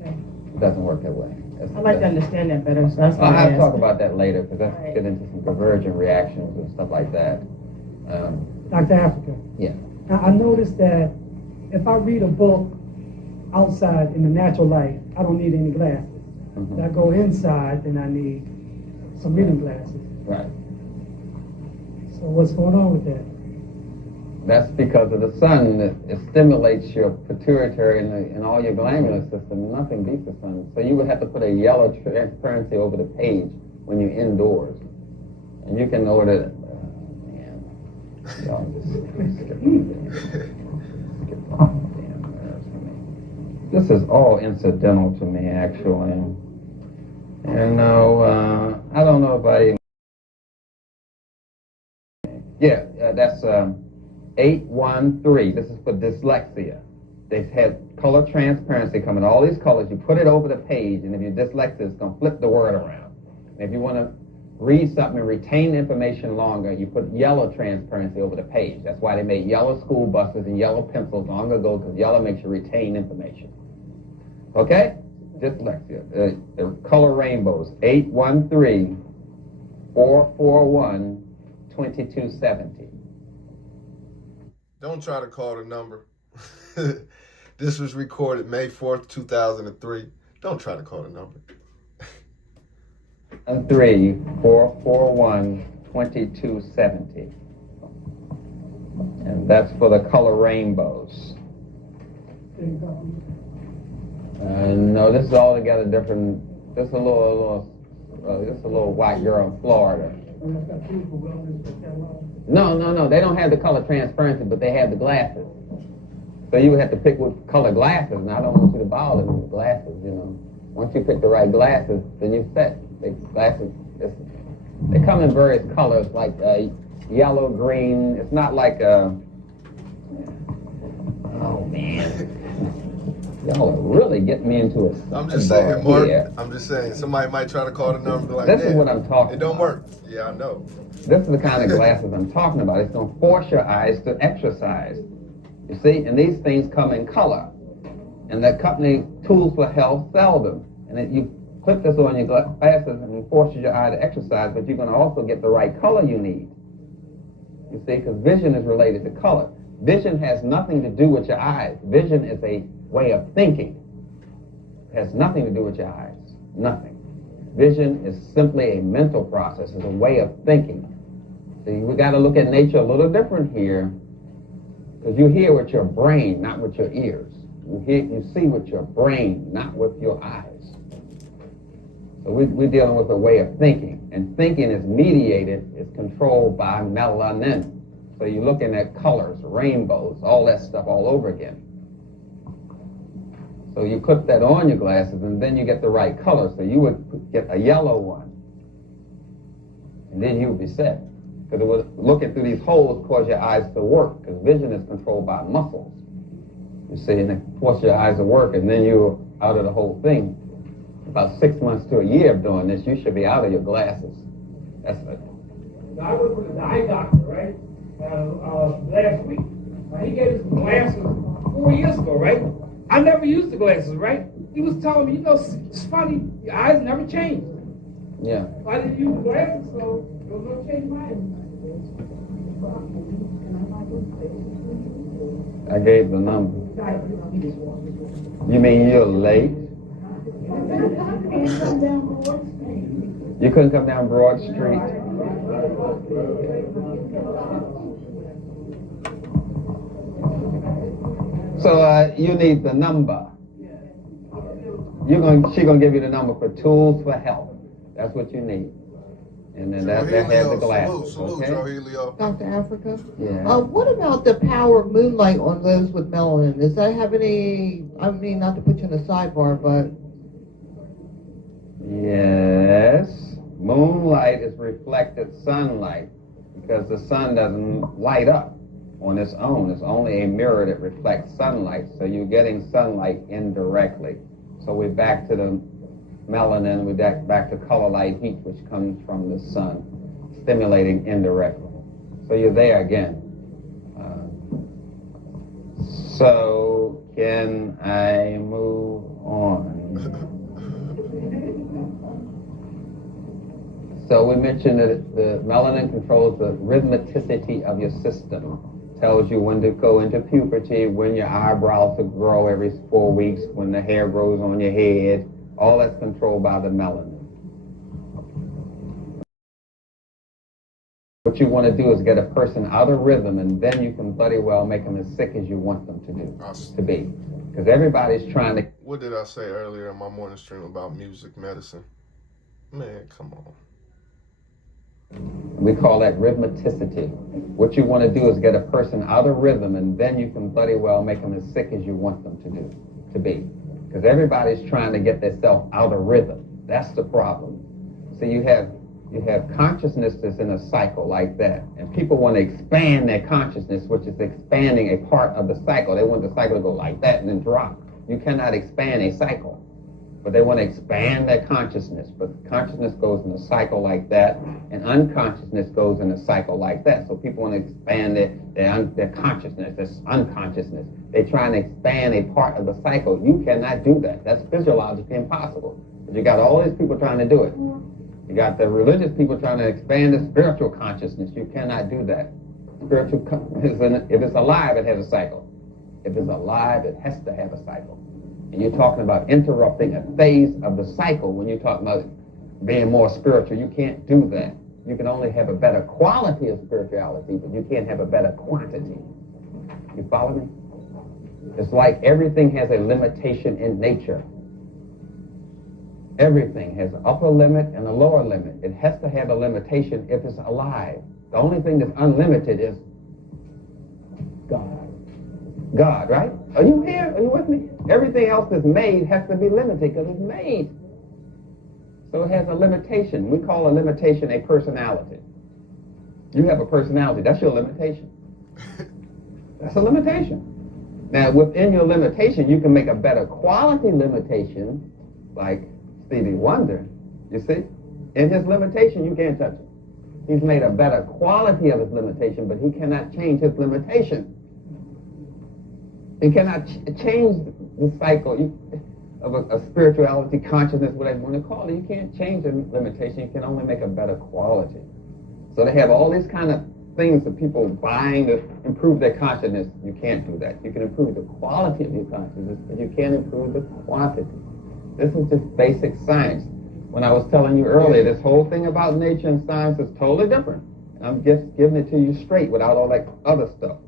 Okay. It doesn't work that way. I'd like to understand that better, so that's why I I'll asked. talk about that later because that's Right. get into some divergent reactions and stuff like that. Dr. Afrika, Yeah. now I noticed that if I read a book outside in the natural light, I don't need any glasses. Mhm. If I go inside, then I need some reading glasses. Right. So what's going on with that? That's because of the sun. It stimulates your pituitary and all your glandular system. Nothing beats the sun. So you would have to put a yellow transparency over the page when you're indoors. And you can order... Y'all just skip This is all incidental to me, actually. And no, I don't know if I... Yeah, that's 813. This is for dyslexia. They had color transparency come in all these colors. You put it over the page, and if you're dyslexic, it's going to flip the word around. And if you want to read something and retain the information longer, you put yellow transparency over the page. That's why they made yellow school buses and yellow pencils long ago, because yellow makes you retain information. Okay? Dyslexia. The color rainbows. 813-441-2270. Don't try to call the number. This was recorded May 4th, 2003. Don't try to call the number. 441-2270. And that's for the color rainbows. No, this is altogether different. This is a little white girl in Florida. No. They don't have the color transparency, but they have the glasses. So you would have to pick what color glasses, and I don't want you to bother with the glasses, Once you pick the right glasses, then you're set. They come in various colors, like yellow, green. It's not like oh man. Y'all are really getting me into a... I'm just saying, Mark. Yeah. I'm just saying. Somebody might try to call the number like This that. is what I'm talking It don't about. work. Yeah, I know. This is the kind of glasses I'm talking about. It's going to force your eyes to exercise. You see? And these things come in color. And the company Tools for Health sell them. And then you put this on your glasses and it forces your eye to exercise, but you're going to also get the right color you need. You see? Because vision is related to color. Vision has nothing to do with your eyes. Vision is a way of thinking. It has nothing to do with your eyes. Nothing. Vision is simply a mental process. It's a way of thinking. See, we got to look at nature a little different here, because you hear with your brain, not with your ears. You see with your brain, not with your eyes. So we're dealing with a way of thinking, and thinking is mediated, is controlled by melanin. So you're looking at colors, rainbows, all that stuff all over again. So you put that on your glasses, and then you get the right color. So you would get a yellow one, and then you would be set. Because it was looking through these holes cause your eyes to work, because vision is controlled by muscles. You see, and it forces your eyes to work, and then you're out of the whole thing. About 6 months to a year of doing this, you should be out of your glasses. That's it. I worked with the eye doctor, right? Last week. He gave us some glasses 4 years ago, right? I never used the glasses, right? He was telling me, you know, it's funny, your eyes never change. Yeah. I didn't use the glasses, so there was no change in my eyes. I gave the number. You mean you're late? You couldn't come down Broad Street? So you need the number. She's gonna give you the number for Tools for Health. That's what you need. And then that has the glasses. Salute, okay? Joe Helio. Dr. Afrika? Yeah. What about the Power of Moonlight on those with melanin? Does that have any, I mean, not to put you in a sidebar, but... Yes. Moonlight is reflected sunlight because the sun doesn't light up on its own. It's only a mirror that reflects sunlight. So you're getting sunlight indirectly. So we're back to the melanin, we're back to color light heat, which comes from the sun, stimulating indirectly. So you're there again. So can I move on? So we mentioned that the melanin controls the rhythmicity of your system. Tells you when to go into puberty, when your eyebrows will grow every 4 weeks, when the hair grows on your head. All that's controlled by the melanin. What you want to do is get a person out of rhythm, and then you can bloody well make them as sick as you want them to be. Because everybody's trying to... What did I say earlier in my morning stream about music medicine? Man, come on. We call that rhythmicity. What you want to do is get a person out of rhythm, and then you can bloody well make them as sick as you want them to be. Because everybody's trying to get themselves out of rhythm. That's the problem. So you have consciousness that's in a cycle like that, and people want to expand their consciousness, which is expanding a part of the cycle. They want the cycle to go like that and then drop. You cannot expand a cycle. But they want to expand their consciousness. But consciousness goes in a cycle like that, and unconsciousness goes in a cycle like that. So people want to expand their consciousness, their unconsciousness. They're trying to expand a part of the cycle. You cannot do that. That's physiologically impossible. But you got all these people trying to do it. You got the religious people trying to expand the spiritual consciousness. You cannot do that. Spiritual, if it's alive, it has a cycle. If it's alive, it has to have a cycle. And you're talking about interrupting a phase of the cycle when you're talking about being more spiritual. You can't do that. You can only have a better quality of spirituality, but you can't have a better quantity. You follow me? It's like everything has a limitation in nature. Everything has an upper limit and a lower limit. It has to have a limitation if it's alive. The only thing that's unlimited is God. God, right? Are you here? Are you with me? Everything else that's made has to be limited because it's made. So it has a limitation. We call a limitation a personality. You have a personality. That's your limitation. That's a limitation. Now, within your limitation, you can make a better quality limitation, like Stevie Wonder, you see? In his limitation, you can't touch it. He's made a better quality of his limitation, but he cannot change his limitation. He cannot change the cycle of a spirituality, consciousness, whatever you want to call it. You can't change the limitation. You can only make a better quality. So they have all these kind of things that people are buying to improve their consciousness. You can't do that. You can improve the quality of your consciousness, but you can't improve the quantity. This is just basic science. When I was telling you earlier, this whole thing about nature and science is totally different. I'm just giving it to you straight without all that other stuff,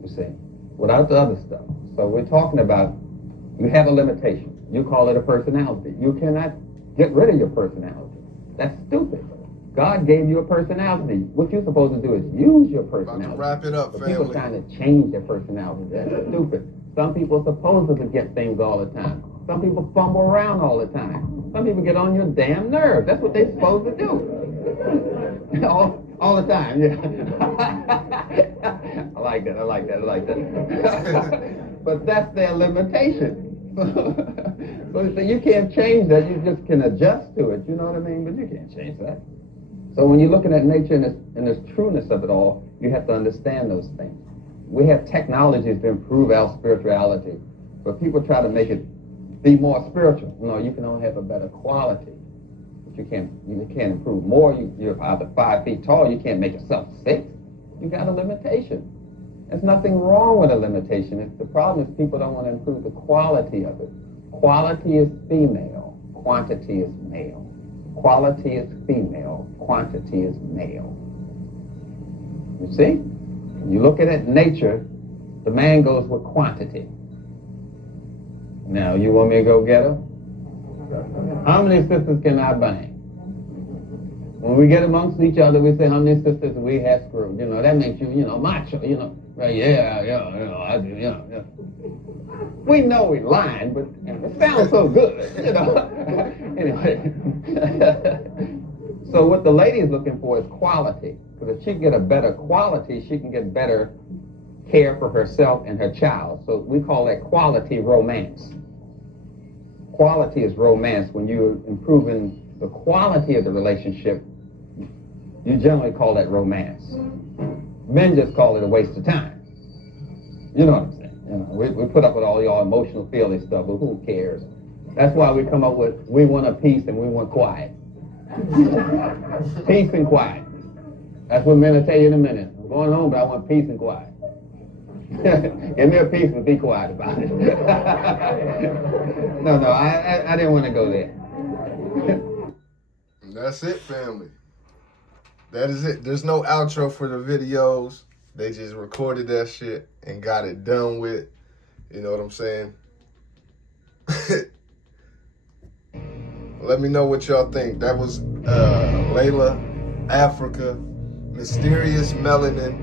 you see, without the other stuff. So we're talking about you have a limitation. You call it a personality. You cannot get rid of your personality. That's stupid. God gave you a personality. What you're supposed to do is use your personality. Wrap it up, but family. people trying to change their personality. That's stupid. Some people are supposed to forget things all the time. Some people fumble around all the time. Some people get on your damn nerve. That's what they're supposed to do. All the time, yeah. I like that. But that's their limitation. So you can't change that. You just can adjust to it. You know what I mean? But you can't change that. So when you're looking at nature and this trueness of it all, you have to understand those things. We have technologies to improve our spirituality, but people try to make it be more spiritual. No, you can only have a better quality. But you can't improve more. You're either 5 feet tall, you can't make yourself 6. You got a limitation. There's nothing wrong with a limitation. The problem is people don't want to improve the quality of it. Quality is female, quantity is male. Quality is female, quantity is male. You see? When you look at it, nature, the man goes with quantity. Now, you want me to go get her? How many sisters can I bang? When we get amongst each other, we say, how many sisters we have screwed? You know, that makes you, macho, Right, yeah, I do, yeah. We know we're lying, but it sounds so good, Anyway. So what the lady is looking for is quality. Because if she can get a better quality, she can get better care for herself and her child. So we call that quality romance. Quality is romance. When you're improving the quality of the relationship, you generally call that romance. Men just call it a waste of time. You know what I'm saying? We put up with all y'all emotional feeling stuff, but who cares? That's why we come up with, we want a peace and we want quiet. Peace and quiet. That's what men will tell you in a minute. I'm going home, but I want peace and quiet. Give me a piece and be quiet about it. No, I didn't want to go there. That's it, family. That is it. There's no outro for the videos. They just recorded that shit and got it done with. You know what I'm saying? Let me know what y'all think. That was Llaila, Afrika, Mysterious Melanin,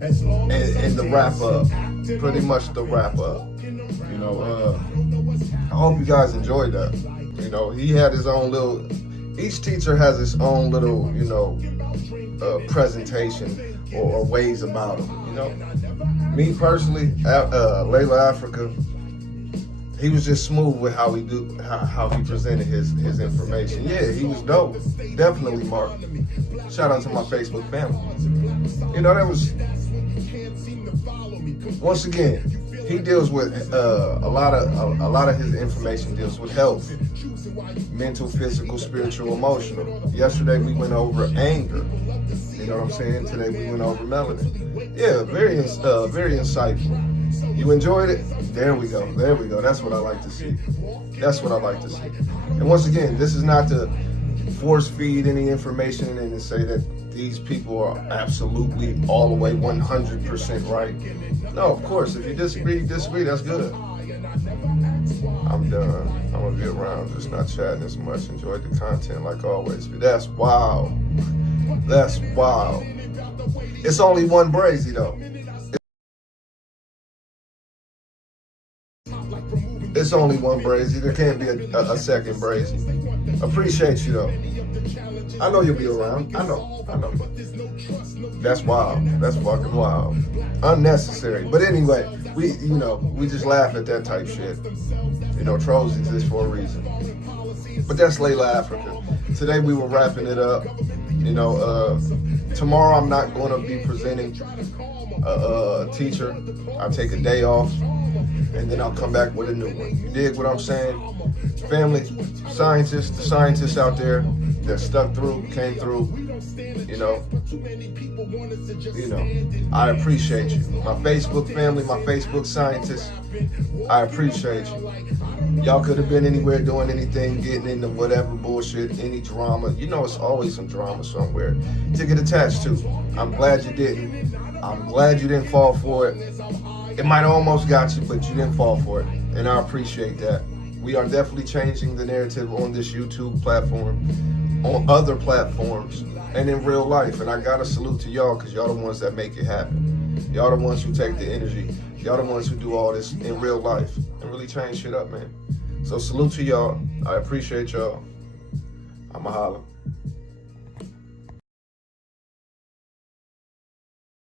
and the wrap up. Pretty much the wrap up. I hope you guys enjoyed that. He had his own little, each teacher has his own little, presentation or ways about him, Me personally, Llaila Afrika, he was just smooth with how he presented his information. Yeah, he was dope. Definitely Mark. Shout out to my Facebook family. That was, once again, he deals with a lot of his information deals with health, mental, physical, spiritual, emotional. Yesterday we went over anger. You know what I'm saying? Today we went over melanin. Yeah, very insightful. You enjoyed it? There we go. That's what I like to see. And once again, this is not to force feed any information and to say that these people are absolutely all the way 100% right. No, of course, if you disagree, that's good. I'm done. I'm gonna be around, just not chatting as much. Enjoyed the content like always. But that's wild. It's only one Brazy though. It's only one Brazy. There can't be a second Brazy. Appreciate you though. I know you'll be around. I know. That's wild. That's fucking wild. Unnecessary. But anyway, we just laugh at that type shit. Trolls exist for a reason. But that's Llaila Afrika. Today we were wrapping it up. Tomorrow I'm not going to be presenting a teacher. I'll take a day off and then I'll come back with a new one. You dig what I'm saying? Family, the scientists out there that stuck through, came through, I appreciate you. My Facebook family, my Facebook scientists, I appreciate you. Y'all could have been anywhere doing anything, getting into whatever bullshit, any drama. It's always some drama somewhere to get attached to. I'm glad you didn't. I'm glad you didn't fall for it. It might have almost got you, but you didn't fall for it. And I appreciate that. We are definitely changing the narrative on this YouTube platform, on other platforms, and in real life. And I gotta salute to y'all, because y'all the ones that make it happen. Y'all the ones who take the energy. Y'all the ones who do all this in real life and really change shit up, man. So salute to y'all. I appreciate y'all. I'ma holla.